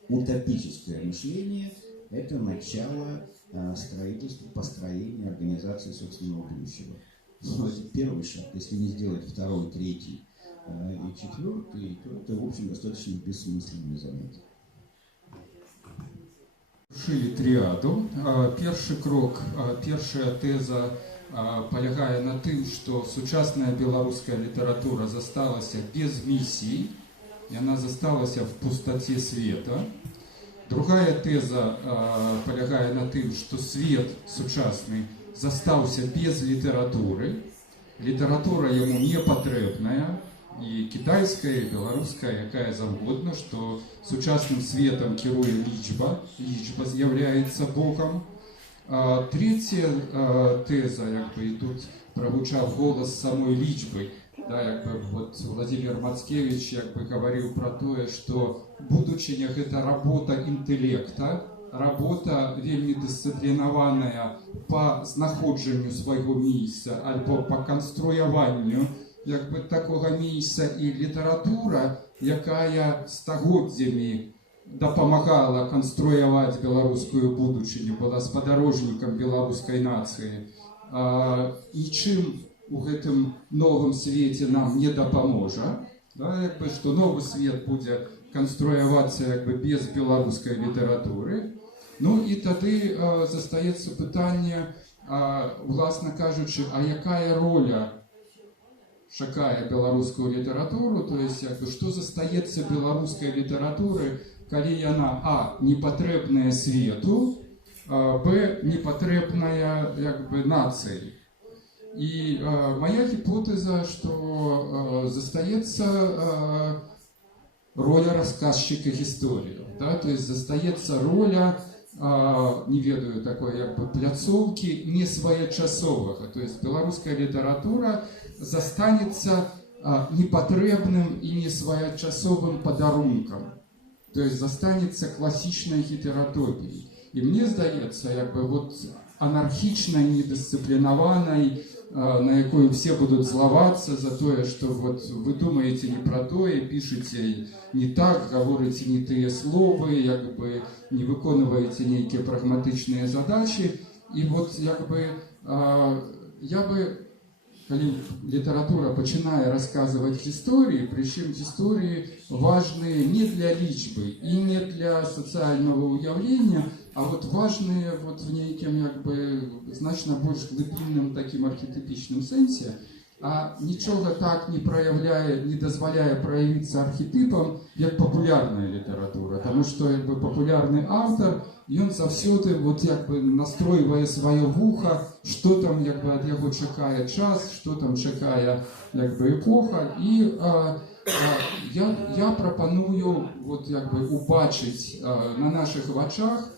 Утопическое мышление – это начало строительства, построения, организации собственного будущего. Но это первый шаг. Если не сделать второй, третий и четвертый, то это, в общем, достаточно бессмысленное занятие. Шили тріаду. Першы крок, першая тэза полягае на тым, што сучасная беларуская літаратура засталася без місій, яна засталася в пустаце света. Другая тэза полягае на тым, што свет сучасны застаўся без літаратуры. Літаратура яму не патрэбная, і кітайская, і беларуская, якая заўгодна, што сучасным светам кіруе лічба з'яўляецца богам. Третья теза, як бы, і тут прогучав голос самой лічбы, да, як бы, вот Владимир Мацкевич, як бы, говорил про то, что будучыня – это работа интеллекта, работа вельмі дысцыплінаваная по знаходжанню свайго месца альбо по канструяванню як бы такога месца, і літаратура, якая стагоддзямі дапамагала канструяваць беларускую будучыню, была спадарожнікам беларускай нацыі, нічым у гэтым новым свеце нам не дапаможа, да, як бы, што новы свет будзе канструявацца як бы без беларускай літаратуры. Ну і тады застаецца пытанне, власна кажучы, а якая роля чакае беларускую літаратуру, то есть як бы, што застаецца беларускай літаратуры, калі яна не патрэбная свету, б не патрэбная як бы нацыі. І моя гіпотэза, што застаецца роля рассказчика гісторыі, да? То есть застаецца роля, не ведаю, такой як бы пляцоўкі не своечасовага. То есть беларуская літаратура застанецца непотребным и не своечасовым подарунком. То есть застанется классичной гетеротопией. И мне здаецца, як бы вот анархичной, недисциплинованной, на якую все будут зловаться за то, что вот вы думаете не про то, и пишете не так, говорите не те словы, як бы не выконываете некие прагматичные задачи. И вот як бы я бы, калі литература пачынае рассказывать истории, причем истории важные не для лічбы и не для социального уявления, а вот важные вот в нейкім як бы значно больш глыбінным таким архетипичным сэнсе, а нічога так не проявляе, не дазваляе проявиться архетипам, як популярная литература, потому что як бы популярный автор, ён заўсёды вот як бы настройвае свое вуха, что там як бы ад яго чакае час, что там чакае як бы эпоха, и я прапаную вот як бы убачыць на наших вачах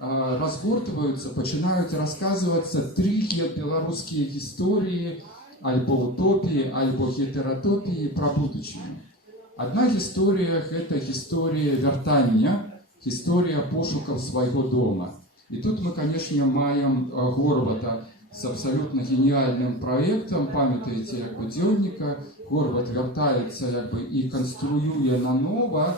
разгортваюцца, пачынаюць расказвацца три беларускія гісторыі, альбо утопии, альбо гетеротопии про будущее. Одна история – это история вяртання, история пошуков своего дома. И тут мы, конечно, маем Горвата с абсолютно гениальным проектом, памятаете, як бы дзённіка, Горват вяртаецца як бы и конструюе наново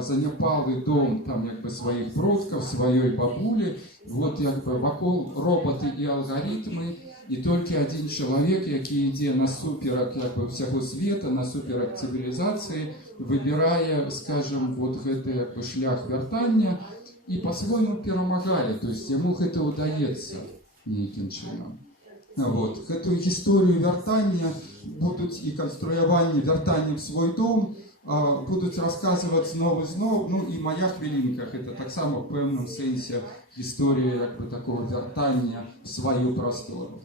заняпалы дом там як бы своих продков, своей бабули, вот як бы вакол роботы и алгоритмы, и только один человек, який ідзе насуперак як бы всего света, насуперак цивилизации, выбирая, скажем, вот гэты як бы шлях вяртання и по-свойму перамагае, то есть ему это удаецца нейкім чынам. Вот. Эту историю вяртання будут и конструяванне вяртання в свой дом будут рассказывать снова и снова, ну и моя хвилинка, это так само в певном сенсе история как бы такого вяртання в свою простору.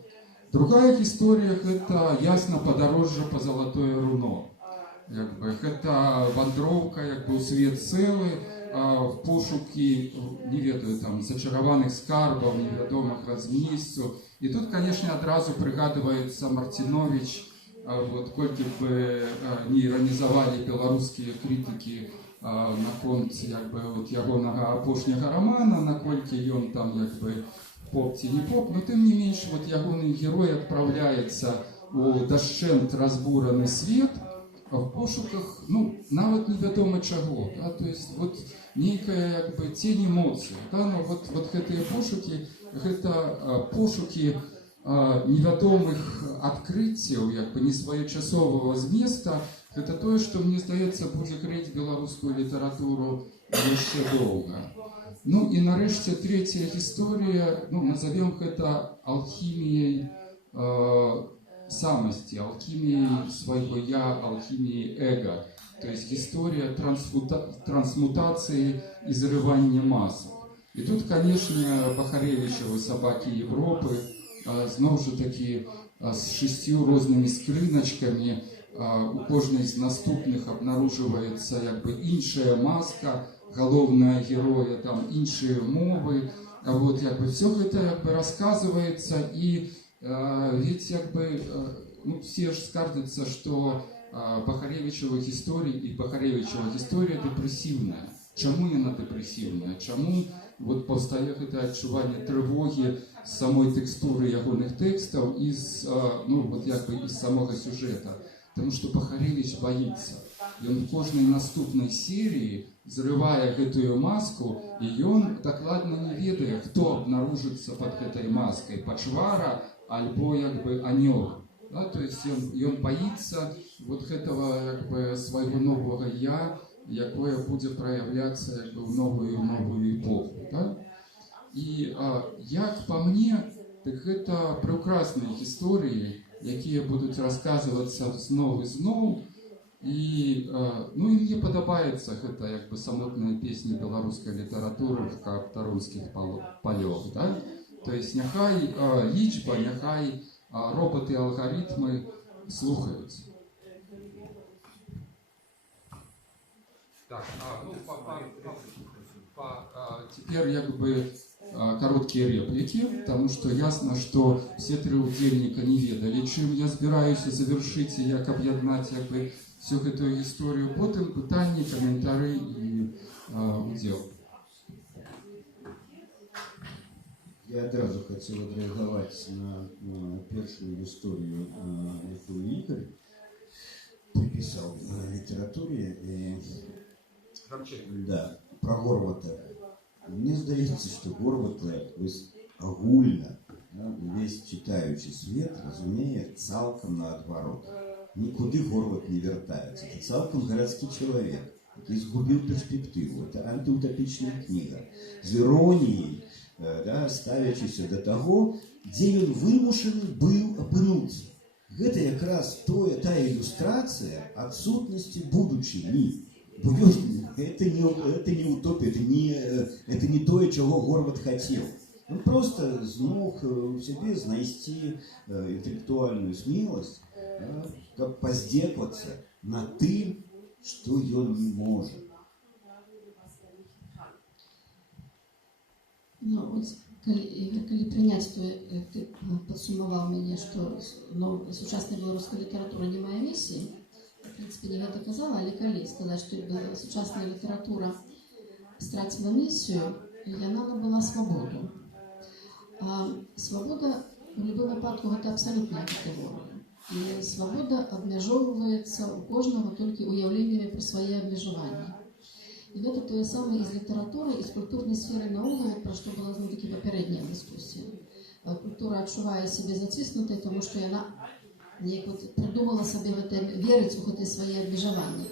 Другая история это ясно подорожжа по золотое руно. Как бы, это вандровка как бы у свет целый, в пошуки, не ведаю, там, зачарованных скарбов, неведомых размейств. И тут, конечно, одразу пригадывается Мартинович, вот, колькі бы не иронизовали белорусские критики наконт як бы, вот, ягонага апошняга романа, наколькі он там як бы поп ці не поп, но тем не менш вот ягоный герой отправляется у дашчэнт разбураны свет в пошуках, ну, нават невядома чаго, да, то есть вот нейкая як бы тень эмоций, да, но вот гэтыя пошуки, гэта пошуки невядомых адкрыццяў, як бы несвоечасового зместа, это то, что мне здаецца будзе грэць беларускую літаратуру яшчэ доўга. Ну и нарэшце третья история, ну, назовем это алхимией самости, алхимией своего я, алхимией эго. То есть история трансмутации и зарывания масок. И тут, конечно, Бахаревичевы «Собаки Европы» знову ж таки с 6 рознымі скрыначками, у кожнай з наступных обнаруживается як бы іншая маска, головная героя, там іншие мовы, вот як бы все это як бы рассказывается, и ведь як бы ну, все же скажутся, что Бахаревичева история и Бахаревичева история депрессивная. Чему она депрессивная? Чему вот повстае это адчуванне тревоги с самой текстуры ягоных текстов из ну вот як бы из самого сюжета, потому что Бахаревич боится. И он в каждой наступной серии, взрывая эту маску, и он докладно не ведает, кто обнаружится под этой маской, почвара, альбо як бы анёл. Да, то есть он боится вот этого як бы своего нового я, якое будет проявляться як бы в новую эпоху. Да? И як по мне, так это прекрасные истории, якія будут рассказываться снова и снова. И, ну, и мне подобается это як бы самотная песня белорусской литературы в каптарунских полёх. Да? То есть няхай лічба, няхай роботы и алгоритмы слухаются. Так, ну, теперь як бы короткие реплики, потому что ясно, что все три удельника не ведали, чим я збираюся завершити, як об'єднати всю эту історію. Потім питання, коментарі і уділ. Я одразу хотів відреагувати на першу історію, яку Ігор приписав в літературі. Да, про Горвата. Мені здається, що Горвата огульно, весь читаючий світ розуміє цілком наоборот. Нікуди Горват не вертається. Це цілком городський чоловік, який згубив перспективу. Це антиутопічна книга. З іронією, да, ставячися до того, де він вимушений був опинутися. Гэта якраз та ілюстрація відсутності будучині. Бо это не утопия, это не то, чего Горват хотел. Он просто змог в себе знайти интеллектуальную смелость, как поздекваться над тем, что он не может. Ну, от, коли прийняти, то як ти підсумував мені, що сучасна білоруська література не має місії, в принципе, не гэта казала, але калі сказаць, што сучасная літаратура страціла місію, яна набыла свабоду. А свабода в любым выпадку гэта абсалютная катэгорія. І свабода абмяжоўваецца у кожнага толькі уяўленнямі пра свае абмежаванні. І гэта тое самае і з літаратуры, і з культурнай сферы наогул, пра што была зноў-такі папярэдняя дыскусія. Культура адчувае сябе заціснутай, тому што яна неяк придумала себе верить у гэтыя свае абмежаванні.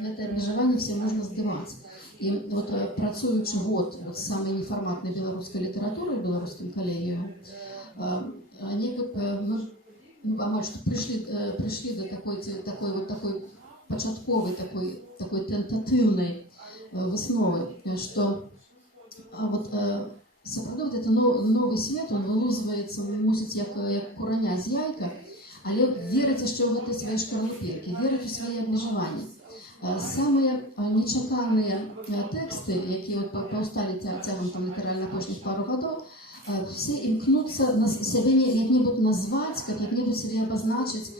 Гэтыя абмежаванні все можна здымаць. І от працуючы год з самай нефарматнай беларускай літаратурай, беларускім калегіям, мы амаль што прыйшлі до такой пачатковай, такой тентатыўнай высновы, што сапраўды это новы свет, он вылузваецца, мусіць, як кураня з яйка, але верыць яшчэ ў гэтай свае шкарлупінкі, верыць у свае абмежаванні. Самыя нечаканыя тэксты, якія паўсталі цягам літаральна апошніх пару гадоў, все імкнуцца сябе як-небудзь назваць, каб як-небудзь сябе абазначыць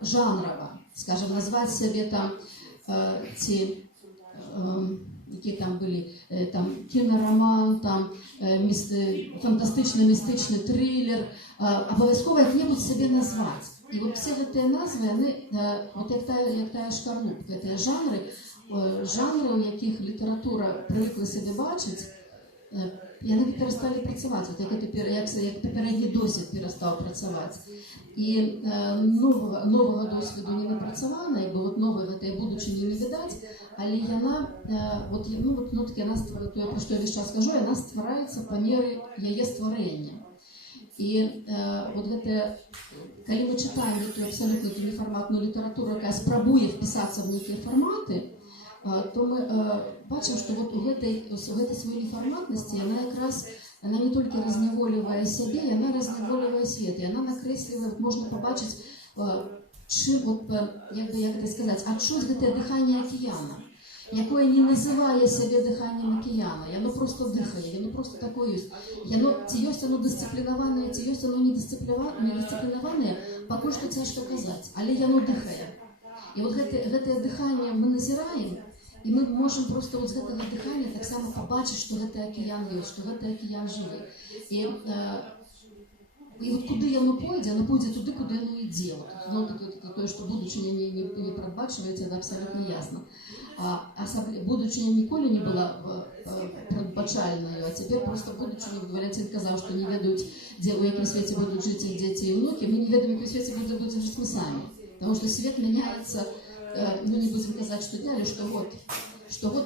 жанрава, скажем, назваць сябе там ці якія там былі, там кінараман, там фантастычна-містычны трылер, абавязкова як-небудзь сябе назваць. І вот все гэтыя назвы, яны, вот як тая шкарлупка, гэтыя жанры, у якіх літаратура прывыкла сябе бачыць, яны перасталі працаваць, вот як папярэдні досвед перастаў працаваць. І новага досведу не напрацавана, і вот новай гэтай будучыні не відаць, але яна, яна стварае, тое, пра што я весь час кажу, яна ствараецца па меры яе стварэння. І вот гэтая, калі мы чытаем гэтую абсалютна нефарматную літаратуру, якая спрабуе впісацца в нейкія фарматы, то мы бачым, што вот у гэтай сваёй нефарматнасці яна не толькі разняволівае сябе, яна разняволівае свет, і яна накрэслівае, можна пабачыць, чым, як гэта сказаць, адчуць гэтае дыханне акіяна, якое не называе сябе дыханнем акіяна, яно просто дыхае, яно просто такое ёсць. Ці ёсць оно дысцыплінаванае, ці ёсць оно недысцыплінаванае, пакуль што цяжка казаць, але яно дыхае. І вот гэтае дыханне мы назіраем, і мы можам просто з гэтага дыхання таксама пабачыць, што гэты акіян ёсць, што гэты акіян жывы. І вот куды яно пойдзе туды, куды яно ідзе. Тое, што будучыня не прадбачваецца, это абсалютна ясна. Будучыня ніколі не была прадбачальнаю, а цяпер просто будучыня, Валянцін казаў, што не ведаюць, у якім свеце будуць жыць іх дзеці і ўнукі, мы не ведаем, якім свеце будуць жыць мы самі. Потому что свет меняется, не будем казаць, што дня, але штогод,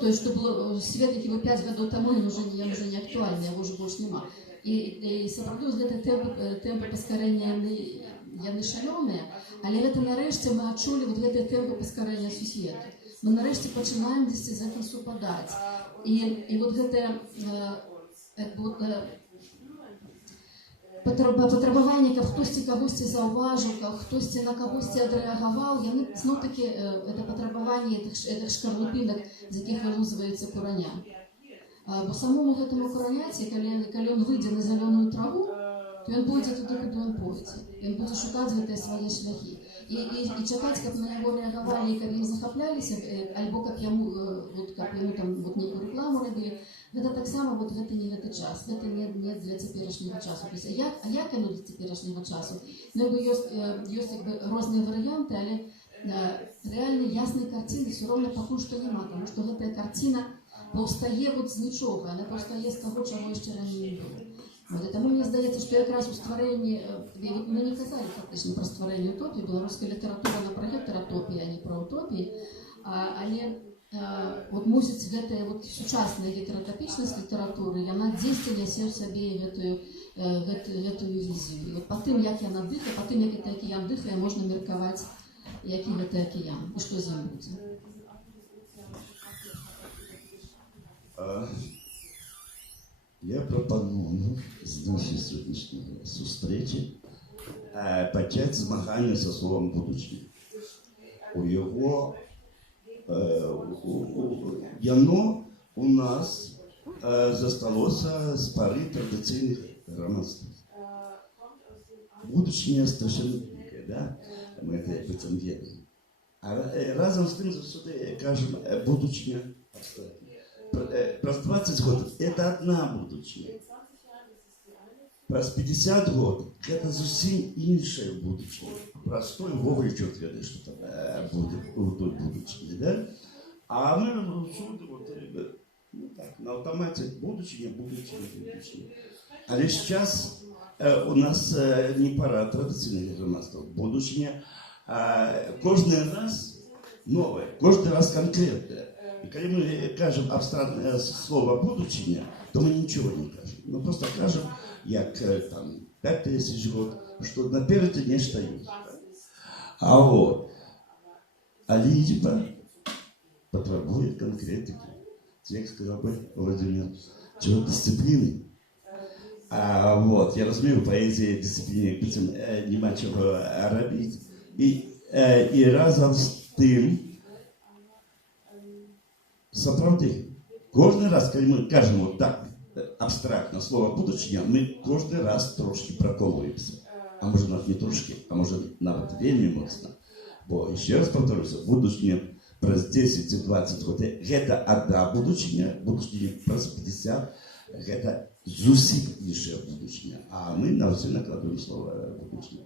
то есть, что было свет, які быў 5 гадоў таму, ён уже не актуальны, яго ўжо больш няма. І сапраўды гэты тэмпы паскарэння яны шалёныя, але гэта нарэшце мы адчулі вот гэтыя тэмпы паскарэння сусвету. Мы нарэшце пачынаем дзесьці з гэтым супадаць. І вот гэтае патрабаванне, каб хтосьці кагосьці заўважыў, каб хтосьці на кагосьці адрэагаваў, яны зноў-такі, это патрабаванне гэтых шкарлупінак, з якіх вылузваецца кураня. Бо самому гэтаму караняці, калі ён выйдзе на зялёную траву, то ён пойдзе туды, куды ён пойдзе. Ён будзе шукаць гэтыя свае шляхі. І чакаць, каб на яго рэагавалі, каб ім захапляліся, альбо каб яму там нейкую рекламу рабілі, гэта таксама гэта не гэты час, гэта не для цяперашняга часу. А як яно для цяперашняга часу? Ёсць розныя варыянты, але рэальна яснай карціны ўсё роўна пакуль што няма, таму што гэтая карціна паўстае з нічога, она паўстае з таго, чаго яшчэ раней не было. Таму мне здаецца, што якраз у стварэнні, мы не казалі фактычна пра стварэнне утопіі, беларуская літаратура на пра гетэратопіі, а не пра утопіі, але мусіць гэтая сучасная гетэратапічнасць літаратуры, яна дзесьці нясе ў сабе гэтую візію. І па тым, як яна дыхае, па тым, як гэты акіян дыхае, можна меркаваць, які гэты акіян і што з ім будзе. Я пропоную з нашої сьогоднішньої зустрічі почати змагання зі словом «будучні». У його яно у нас засталося з пари традиційних громадств. Будучня страшенно велике, да? Ми це цим віримо. А разом з тим завжди кажемо будучня абстрактно. Праз 20 год это одна будучня. Праз 50 год это зовсім інша будучня. Праз 100 Гоголь чорт ведає, що там буде у той будучні, да? А ми всюди на автоматі будучня. Але зараз у нас не пора традиційних громадства. Будучня кожен раз нове, кожен раз конкретне. И когда мы кажем абстрактное слово «будучня», то мы ничего не кажем. Мы просто кажем, як там 5000 год, что наперед нечто есть. А лічба потребует конкретики. Як сказав би Владимир, чого дисципліни. Я розумію, в поезії дисципліни нема чого робити. І разом з тим, справді, кожен раз, коли ми кажемо так абстрактно слово «будучня», ми кожен раз трошки проколуємося. А може навіть не трошки, а може навіть вельми моцно. Бо, ще раз повторюся, будучня през 10-20 років – це одна будучня през 50 – це зовсім інша будучня. А ми на все накладуємо слово «будучня».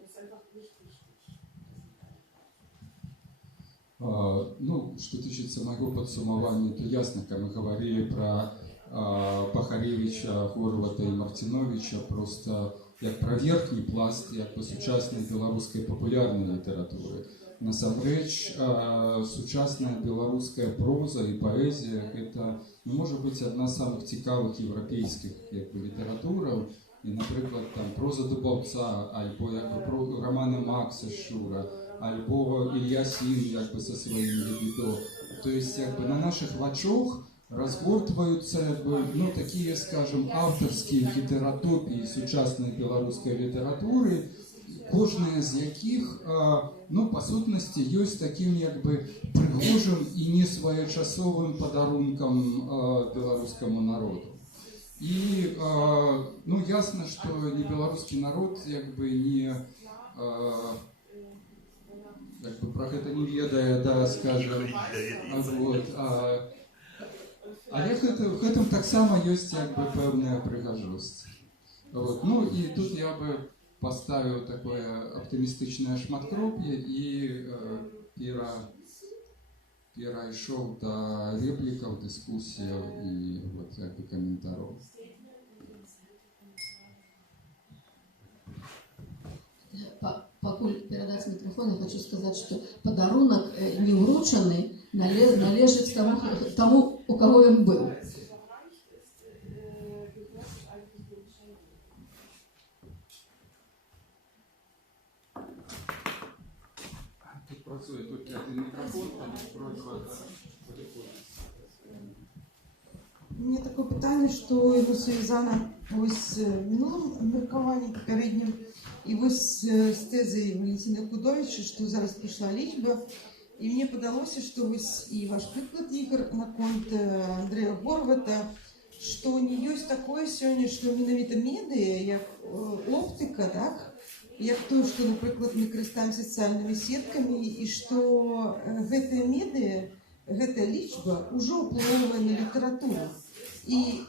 Что касается моего подсумования, то ясно, когда мы говорили про Пахаревича, Горвата и Мартиновича, просто як про верхний пласт, як по сучасної белорусской популярной литературы. Насамрэч, сучасная белорусская проза и поэзия – это, может быть, одна з самых цікавих європейських літературів. І, наприклад, там проза Дубовца, альбо романи Макса Шура, альбо Илья Син со своими «Лебедо». То есть на наших вачах разгортываются такие, скажем, авторские гетеротопии сучасной белорусской литературы, кожная з яких, по сутності, есть таким пригожим и несвоечасовым подарунком белорусскому народу. И, ясно, что не белорусский народ, не, про это не ведая, да, скажем, але в этом так само есть, певная пригожость. И тут я бы поставил такое оптимистичное шматкропье и перейшов до репликов, дискуссий и комментариев. Покуль передать микрофон, я хочу сказать, что подарунок не врученный належит тому, у кого он был. Тут працює тільки один мікрофон, просьба. У меня такое питание, что его зв'язано ось минулим міркуванням попереднім і ось з тези Валентина Худовича, що зараз пішла лічба. І мені подалося, що ось і ваш приклад, Ігор, на конт Андрея Горвата, што не ёсць такое сёння, што менавіта медыя, як оптыка, так? Як тое, што, напрыклад, мы карыстаемся сацыяльнымі сеткамі, і што гэтая медыя, гэтая лічба ўжо ўплывае на літаратуру. І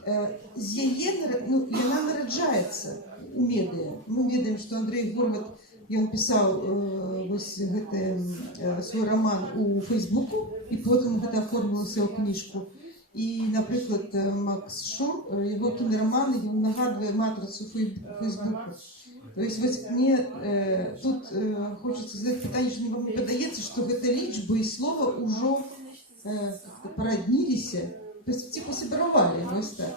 з яе, яна нараджаецца у медыя. Мы ведаем, што Андрей Горват, ён пісаў вось гэты свой роман у Фейсбуку, і потым гэта аформілася ў кніжку. І, напрыклад, Макс Шур, яго кінароман, ён нагадвае матрыцу Фейсбуку. То есть вось мне тут хочацца задаць пытанне, што вам не падаецца, што гэта лічбы і слова ўжо парадніліся, ці пасябравалі, вось так.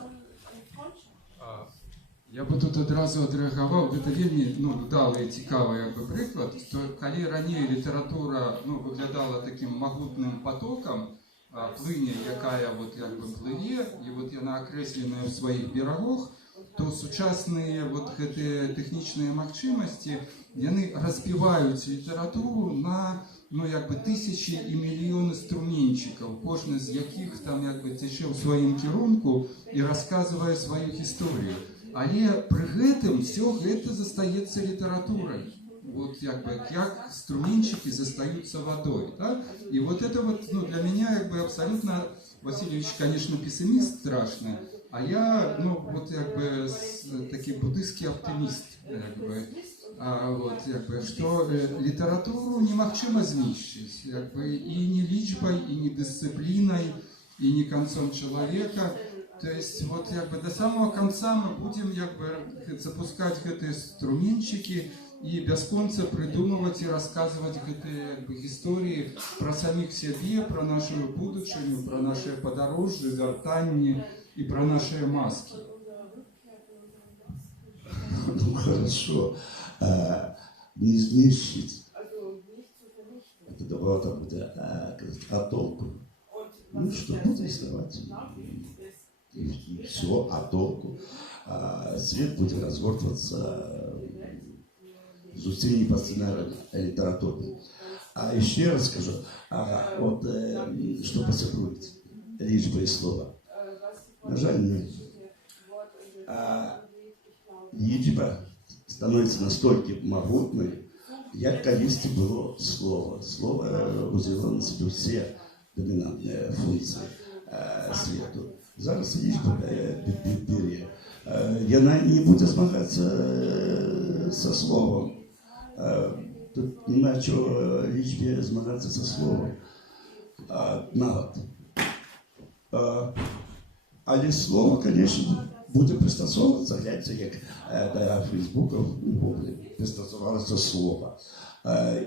Я бы тут адразу адрэагаваў, гэта вельмі удалы і цікавы прыклад, што калі раней літаратура выглядала такім магутным потокам, плыня, якая плыве, і яна акрэсленая ў сваіх берагах, то сучасныя гэтыя тэхнічныя магчымасці, яны разбіваюць літаратуру на тысячі і мільёны струменчыкаў, кожны з якіх там цячэ ў сваім кірунку і расказвае сваю гісторыю. Але пры гэтым все гэта застаецца літаратурай. Як струменчики застаются водой. Да? И это для меня абсолютно, Васильевич, конечно, пессимист страшный, а я такий буддийский оптимист. Что литературу немагчыма знішчыць, и не лічбой, и не дисциплиной, и не концом человека. То есть до самого конца мы будем запускать эти струменчики и бясконца придумывать и рассказывать эти истории про самих себе, про нашу будущую, про наши подорожжи, вертанни и про наши маски. Ну хорошо. Не знищить. Это давало там а толку. Ну что, будет рисовать. И все, а толку. Свет будет разгортываться зустріні по сценарию литературы. А еще раз скажу, что посыпать лічба и слово. На жаль, нет. Лічба становится настолько могутной, як колись было слово. Слово узяло на себе все доминантные функции свету. Зараз лічба бере. Яна не буде змагатися со словом. Тут немає чого лічбі змагатися со словом. Навод. Але слово, звісно, буде пристосовуватися. Гляньте, як до Фейсбуку пристосувалося слово.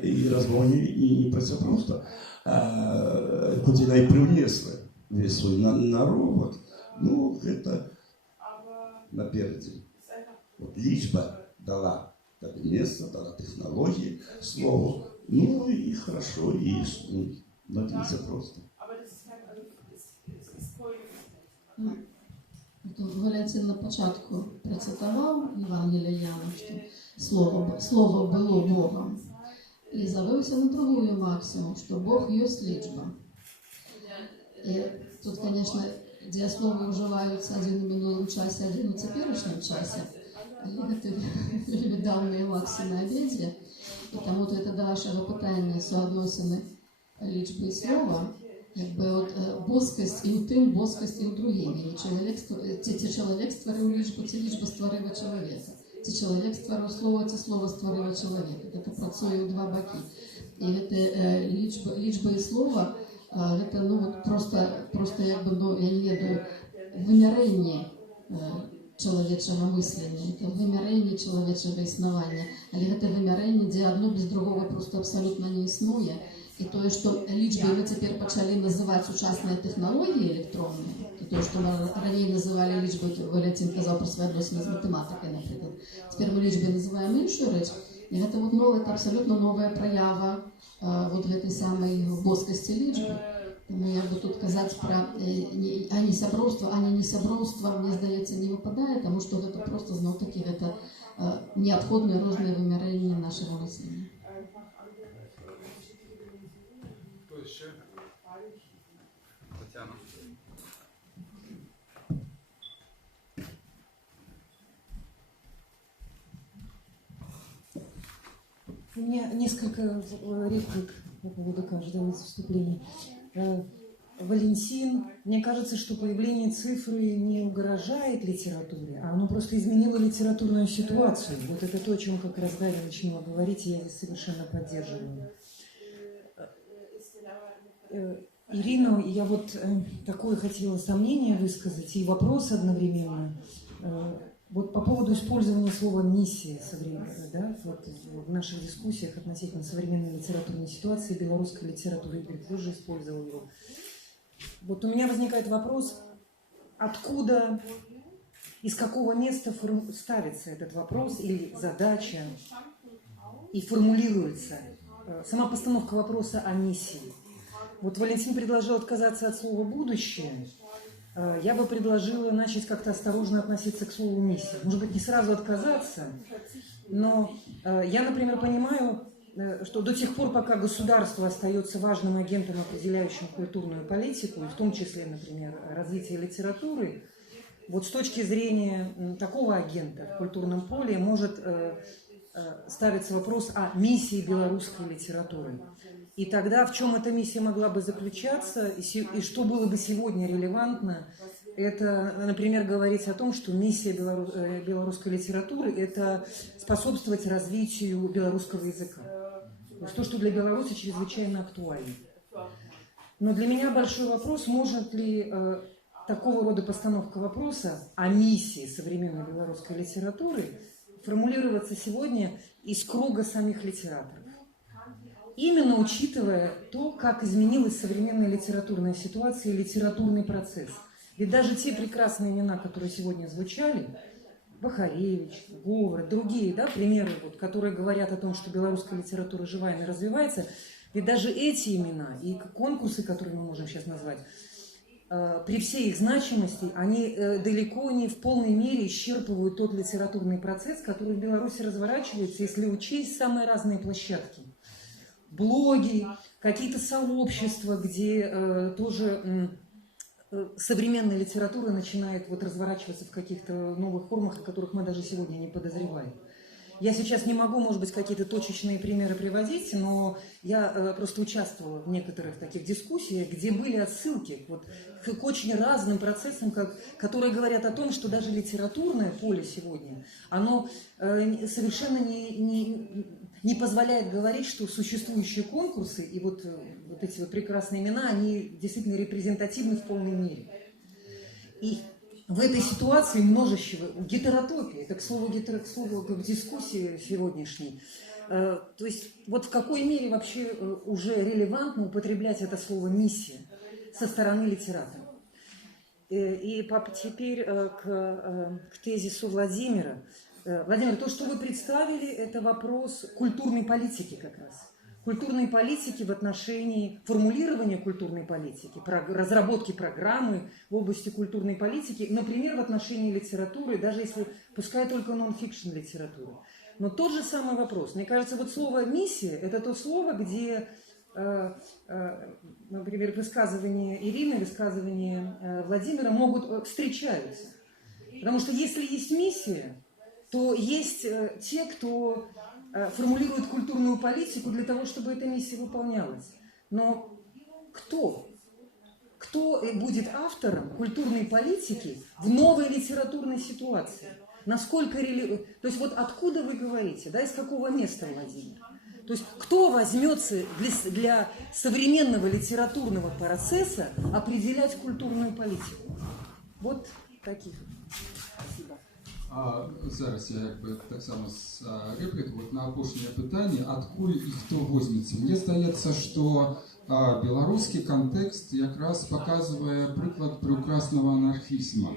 І розмова не про це просто. Хоч вона і привнесла весь свій наробок, ну, это напереди. Лічба дала место, дала технологии, слово. Ну и хорошо, и надеюсь, просто. Валентин на початку процитував Євангелія Яна, що слово було Богом. І завився на другую максимум, що Бог есть лічба. И тут, конечно, дієслови вживаються один в минулому часі, один у теперішньому часі. Это данные максимы обеде. И тому то это до вашего питання соотносины лічби і слова, боскость і у тим, боскость і у другим. Ці чоловік створив лічбу, ці лічба створила чоловіка. Ці чоловік створив слово, ці слово створило чоловіка. Це працює у два боки. І лічба і слово это просто я не ведаю, вимірення чоловічого мислення, це вимірення чоловічого існування. Але це вимірення, де одно без другого просто абсолютно не існує. І то, що лічби ми тепер почали називати сучасні технології електронні, і то, що ми раніше називали лічби, Валентин казав про свої відносини з математикою, наприклад. Тепер ми лічби називаємо іншу річ. І це абсолютно нова проява этой самой боскости лічби. Тому я бы тут казати про ані сяброўства, ані несяброўства, мне здаецца, не выпадае, тому что это просто, знов таки, это необходные розные вымярэнні нашего мышления. Кто еще? Татьяна. У меня несколько реплик по поводу каждого из вступлений. Валентин, мне кажется, что появление цифры не угрожает литературе, а оно просто изменило литературную ситуацию. Вот это то, о чем как раз Дарья начала говорить, и я здесь совершенно поддерживаю. Ирина, я вот такое хотела сомнение высказать и вопрос одновременно. Вот по поводу использования слова «миссия» да, вот в наших дискуссиях относительно современной литературной ситуации, белорусской литературы, Игорь тоже использовал его. Вот у меня возникает вопрос, откуда, из какого места ставится этот вопрос или задача и формулируется сама постановка вопроса о миссии. Вот Валентин предложил отказаться от слова «будущее». Я бы предложила начать как-то осторожно относиться к слову «миссия». Может быть, не сразу отказаться, но я, например, понимаю, что до тех пор, пока государство остается важным агентом, определяющим культурную политику, и в том числе, например, развитие литературы, вот с точки зрения такого агента в культурном поле может ставиться вопрос о миссии белорусской литературы. И тогда в чем эта миссия могла бы заключаться, и что было бы сегодня релевантно, это, например, говорить о том, что миссия белорусской литературы – это способствовать развитию белорусского языка. То есть то, что для Беларуси чрезвычайно актуально. Но для меня большой вопрос, может ли такого рода постановка вопроса о миссии современной белорусской литературы формулироваться сегодня из круга самих литераторов. Именно учитывая то, как изменилась современная литературная ситуация и литературный процесс. Ведь даже те прекрасные имена, которые сегодня звучали, Бахаревич, Говор, другие, да, примеры, вот, которые говорят о том, что белорусская литература живая и развивается, ведь даже эти имена и конкурсы, которые мы можем сейчас назвать, при всей их значимости, они далеко не в полной мере исчерпывают тот литературный процесс, который в Беларуси разворачивается, если учесть самые разные площадки. Блоги, какие-то сообщества, где тоже современная литература начинает вот разворачиваться в каких-то новых формах, о которых мы даже сегодня не подозреваем. Я сейчас не могу, может быть, какие-то точечные примеры приводить, но я просто участвовала в некоторых таких дискуссиях, где были отсылки вот, к очень разным процессам, которые говорят о том, что даже литературное поле сегодня, оно совершенно не позволяет говорить, что существующие конкурсы и вот эти вот прекрасные имена, они действительно репрезентативны в полной мере. И в этой ситуации множество гетеротопии, это к слову к дискуссии сегодняшней. То есть вот в какой мере вообще уже релевантно употреблять это слово «миссия» со стороны литератора. И теперь к тезису Владимира. Владимир, то, что вы представили, это вопрос культурной политики как раз. Культурной политики в отношении формулирования культурной политики, разработки программы в области культурной политики, например, в отношении литературы, даже если, пускай только нон-фикшн литературы. Но тот же самый вопрос. Мне кажется, вот слово «миссия» – это то слово, где, например, высказывания Ирины, высказывания Владимира могут встречаются. Потому что если есть миссия, то есть те, кто формулирует культурную политику для того, чтобы эта миссия выполнялась. Но кто? Кто будет автором культурной политики в новой литературной ситуации? Насколько То есть вот откуда вы говорите, да, из какого места, Владимир? То есть кто возьмется для современного литературного процесса определять культурную политику? Вот таких. Спасибо. Зараз я так само з репліку на апошнє питання, адкуль і хто возьметься. Мені здається, що белорусский контекст якраз показывает приклад прекрасного анархизма.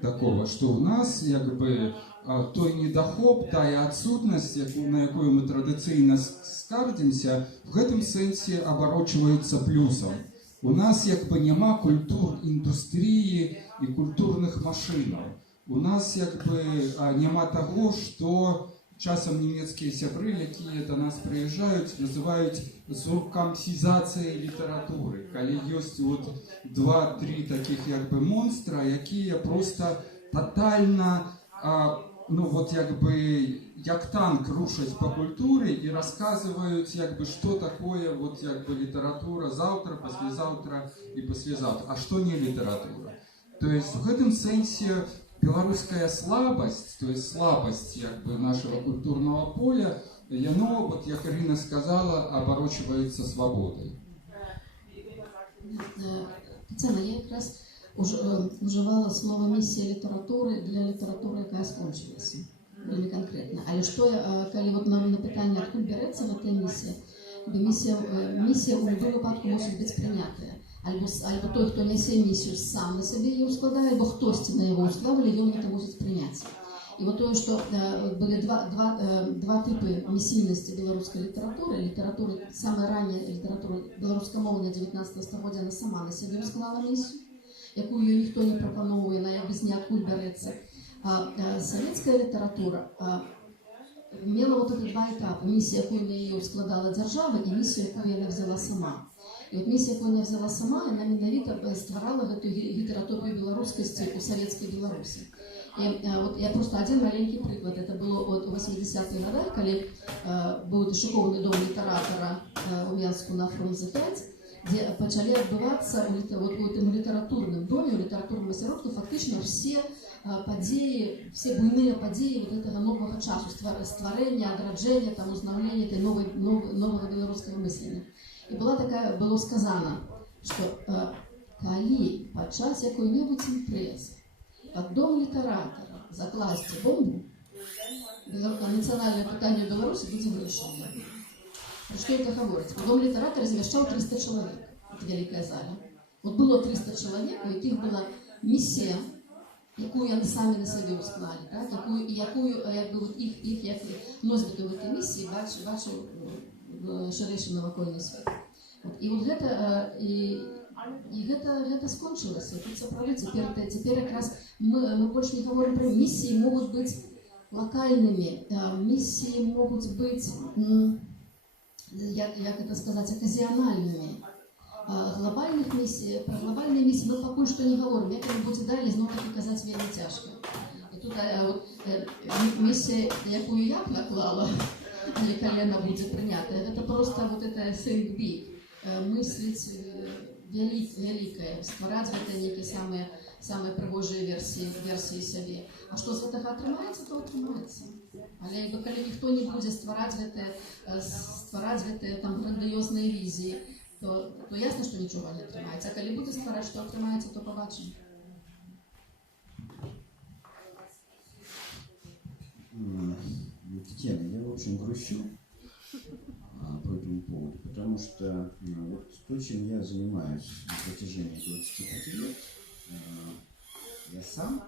Такого, что у нас якби той недохоп, та отсутность, на якую мы традиционно скардимся, в этом сенсе оборачивается плюсом. У нас якби нема культур індустрії і культурних машинок. У нас якби нема того, що часом німецькі сябри, які до нас приїжджають, називають зуркамсізацією літератури. Коли є от 2-3 таких якби монстра, які просто тотально ну вот як танк рушать по культуре и рассказывают что такое вот литература завтра, послезавтра и послезавтра, а что не литература. То есть в этом сенсе белорусская слабость, то есть слабость нашего культурного поля, оно, вот як Ирина сказала, оборачивается свободой. Тетяна, я якраз уживала слово «місія літератури» для літератури, яка скончилася. Вельми конкретно. Але што, калі вот на пытанне, адкуль бярэцца гэтая місія, місія ў любым выпадку мусіць быць прынятая. Альбо той, хто нясе місію, сам на сябе яе ўскладае, альбо хтосьці на яго ўсклаўлі, ён гэта мусіць прыняць. І вот тое, што былі два типы місійнасці беларускай літаратуры, самая ранняя літаратура беларускамоўная 19 стагоддзя, она сама на сябе ўсклала місію, якую ніхто не прапаноўвае, на без ніадкуль бярэцца. Советская литература имела вот эти два этапа. Миссия, якую на ее складала держава, и миссия, якую она взяла сама. И вот миссия, якую она взяла сама, она менавіта стварала эту гетеротопию белорусскости у советской Беларуси. И вот я просто один маленький приклад. Это было от 80-х годах, когда был шиковный дом литератора у Менску на Фрунзе 5, где начали отбываться вот в этом литературном доме, в литературном осяродку фактично все падзеі, все буйныя падзеі вот этого нового часу, стварэння, адраджэння, там, узнаўлення этой нового беларускага мыслення. І было сказано, што калі падчас якой-небудзь імпрэзы пад дом літаратара закласці бомбу, нацыянальнае пытанне ў Беларусі будзе вырашана. Што это гаворыць? Дом літаратара змяшчаў 300 чалавек, вялікая зала. Вот было 300 чалавек, у якіх была місія, якую яны самі на сабе ўсклалі, так? якую іх носьбіты в этой місіі бачыў шырэйшы навакольны свет. І вот гэта скончылася. Тут сапраўды цяпер якраз мы больш не гаворым пра місіі, могуць быць лакальнымі, місіі могуць быць, як это сказаць, аказіянальнымі. Глобальных миссий, про глобальные миссии мы пока что не говорим. Я как будто дали, снова показать вельми тяжко. И тут миссия, якую я наклала, или колено будет принято, это просто вот это think big, мыслить великое, створать это некие самые пригожие версии себе. А что с этого отрымается, то отрымается. Але коли никто не будет створать это там грандиозные визии, то ясно, что ничего не отрымается. А коли будет ствараць, что отрымается, то побачим. Татьяна, я, в общем, грущу по этому поводу, потому что вот то, чем я занимаюсь на протяжении 25 лет, я сам,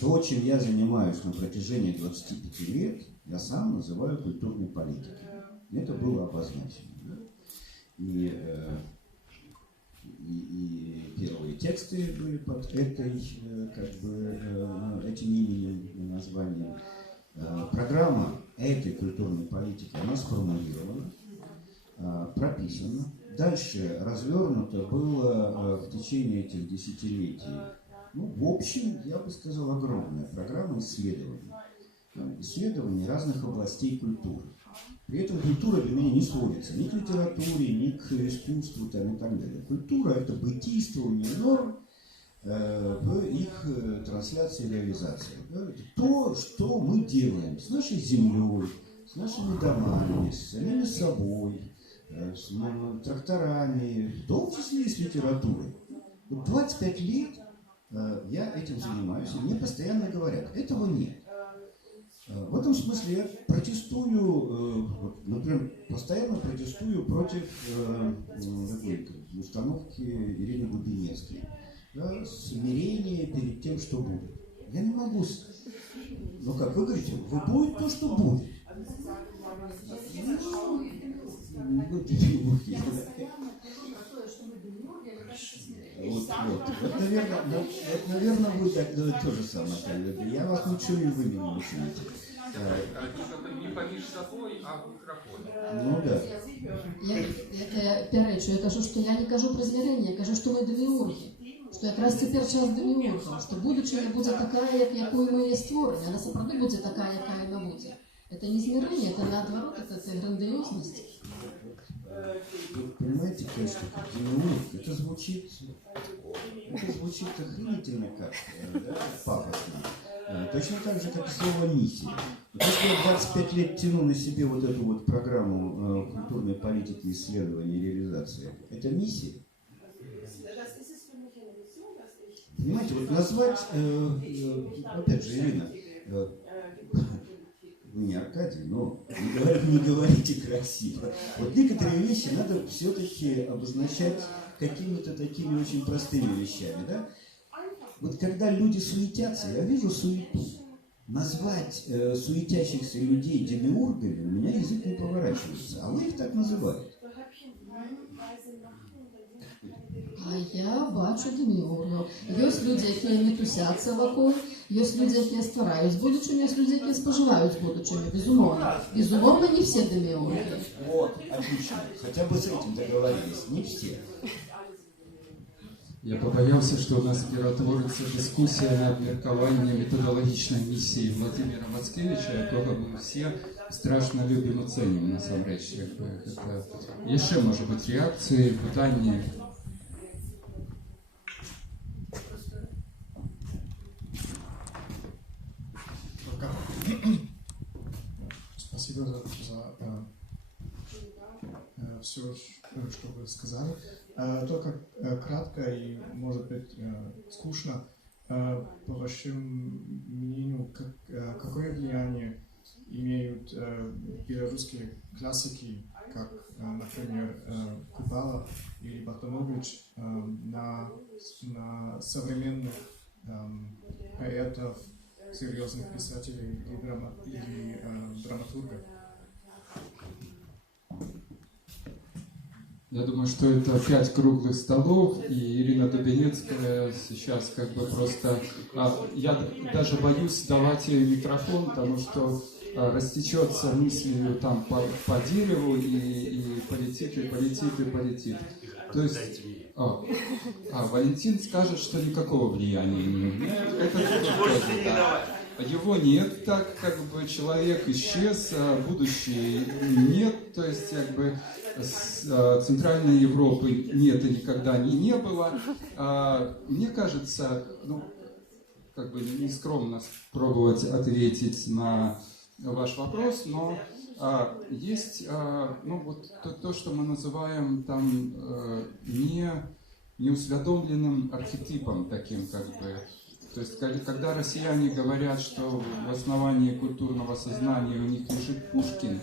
то, чем я занимаюсь на протяжении 25 лет, я сам называю культурной политикой. Это было обозначено. Да? И первые тексты были под этим именем, названием. Программа этой культурной политики, она сформулирована, прописана. Дальше развернуто было в течение этих десятилетий. В общем, я бы сказал, огромная программа исследований. Исследований разных областей культуры. При этом культура для меня не сводится ни к литературе, ни к искусству и так далее. Культура – это бытийствование норм в их трансляции и реализации. Это то, что мы делаем с нашей землей, с нашими домами, с самими собой, с тракторами, в том числе и с литературой. 25 лет я этим занимаюсь, и мне постоянно говорят, этого нет. В этом смысле я протестую, например, постоянно протестую против установки Ирины Губиневской. Да, смирение перед тем, что будет. Я не могу. Ну как вы говорите, вы будет то, что будет. Вот, наверное, будет то же самое. Я вас учу, и вы меня учите. Не поміж собой, а в микрофоне. Ну да. Я перечу, я кажу, что я не кажу про змирение, я кажу, что мы демиурги. Що якраз тепер час деміургів, що будучиня буде така, якою ми є створені, вона справді буде така, яка вона буде. Это не измерение, это наоборот, это грандиозность. Вы понимаете, конечно, как демиург, это звучит охренительно как, да, пафосно. Точно так же, как и слово «миссия». Вот если я 25 лет тяну на себе вот эту вот программу культурной политики, исследования и реализации, это миссия? Понимаете, вот назвать, опять же, Ирина, вы не Аркадий, но не говорите красиво. Вот некоторые вещи надо все-таки обозначать какими-то такими очень простыми вещами, да? Вот когда люди суетятся, я вижу суету. Назвать суетящихся людей демиургами у меня язык не поворачивается, а вы их так называете. А я бачу деміургів. Є люди, які не тусяться вокруг, є люди, які створюють будучиню, є люди, які споживають будучиню, безумовно. Безумовно, не всі деміурги. Вот, отлично. Хотя бы с этим договорились. Не все. Я побоялся, что у нас перетворится дискуссия над меркованием методологичной миссии Владимира Мацкевича, якого мы все страшно любим и ценим, на самом деле. Это еще, может быть, реакции, питания. Спасибо за все, что вы сказали. Только кратко и, может быть, скучно, по вашему мнению, какое влияние имеют белорусские классики, как, например, Купала или Бахтанович, на современных поэтов, серьезных писателей или драматургов? Я думаю, что это 5 круглых столов, и Ирина Дубенецкая сейчас как бы просто... я даже боюсь давать ей микрофон, потому что растечется мыслью там по дереву и полетит, и полетит, и полетит. То есть... Валентин скажет, что никакого влияния не имеет. Это тоже, да. Его нет, так как бы человек исчез, будущее нет, то есть как бы Центральной Европы нет и никогда не было. Мне кажется, ну, как бы нескромно пробовать ответить на ваш вопрос, но есть, ну, вот то, что мы называем там неусведомленным архетипом таким, как бы. То есть, когда россияне говорят, что в основании культурного сознания у них лежит Пушкин,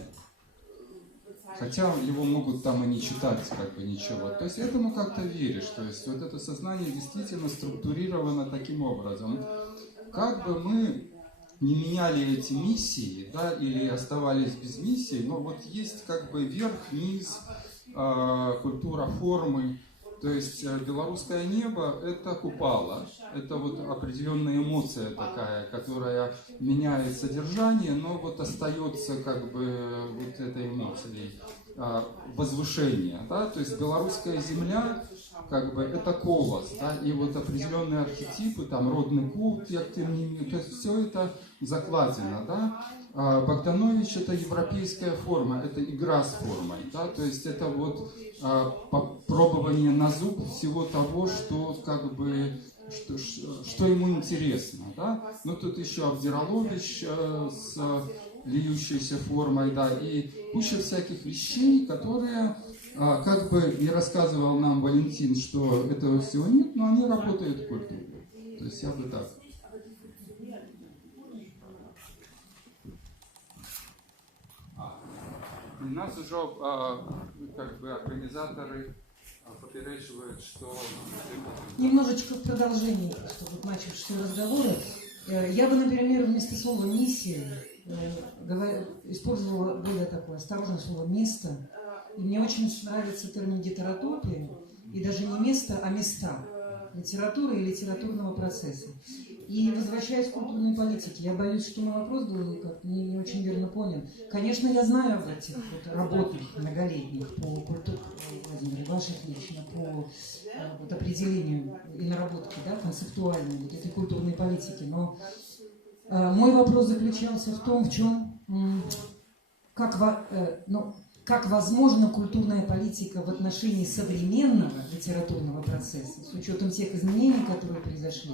хотя его могут там и не читать, как бы ничего. То есть, этому как-то веришь. То есть, вот это сознание действительно структурировано таким образом. Как бы мы не меняли эти миссии, да, или оставались без миссий, но вот есть как бы верх-низ, культура формы. То есть белорусское небо – это Купала, это вот определенная эмоция такая, которая меняет содержание, но вот остается как бы вот этой эмоцией возвышения, да? То есть белорусская земля как бы это колос, да? И вот определенные архетипы, там родный культ, то есть все это закладено, да? Богданович это европейская форма, это игра с формой, да? То есть это вот пробование на зуб всего того, что как бы что ему интересно, да? Ну тут еще Абдиралович с льющейся формой, да, и куча всяких вещей, которые, как бы не рассказывал нам Валентин, что этого всего нет, но они работают в культуре. То есть я бы так. И нас уже как бы организаторы поперечивают, что... Немножечко в продолжении, чтобы вот начавшие разговоры. Я бы, например, вместо слова «миссия» использовала более такое осторожное слово «место». И мне очень нравится термин «гетеротопия», и даже не место, а места литературы и литературного процесса. И возвращаясь к культурной политике, я боюсь, что мой вопрос был как-то не очень верно понят. Конечно, я знаю об этих вот работах многолетних по культуре, Владимир, ваших лично, по вот определению и наработке, да, концептуальной вот этой культурной политики. Но мой вопрос заключался в том, в чем, как возможна культурная политика в отношении современного литературного процесса, с учетом тех изменений, которые произошли.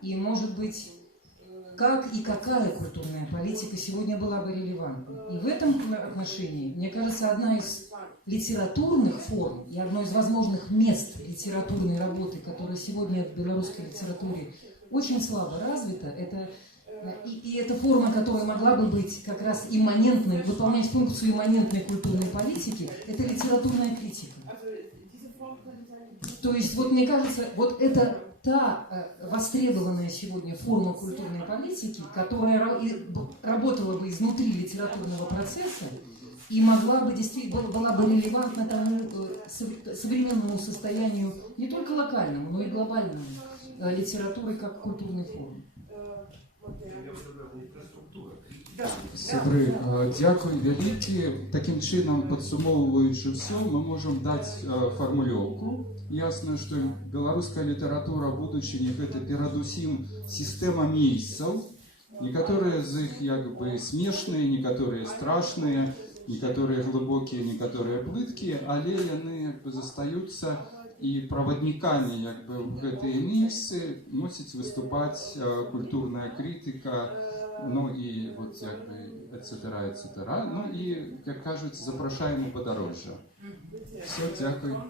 И, может быть, как и какая культурная политика сегодня была бы релевантна. И в этом отношении, мне кажется, одна из литературных форм и одно из возможных мест литературной работы, которая сегодня в белорусской литературе очень слабо развита, это и эта форма, которая могла бы быть как раз имманентной, выполнять функцию имманентной культурной политики, это литературная критика. То есть, вот мне кажется, вот это та востребованная сегодня форма культурной политики, которая работала бы изнутри литературного процесса и могла бы действительно, была бы релевантна тому современному состоянию не только локальному, но и глобальному литературы как культурной формы. Сябры, дякую вялікі. Таким чынам, падсумоўваючы ўсё, мы можам даць фармулёўку. Ясна, што беларуская літаратура будучыні гэта перадусім сістэма месяцаў. Некаторыя з іх як бы смешныя, некаторыя страшныя, некаторыя глыбокія, некаторыя плыткія, але яны як бы застаюцца і праваднікамі як бы ў гэтыя месяцы мусіць выступаць культурная крытыка, ну і вот як бы etc. Ну і, як кажуць, запрашаем у падарожжа. Все, дякую.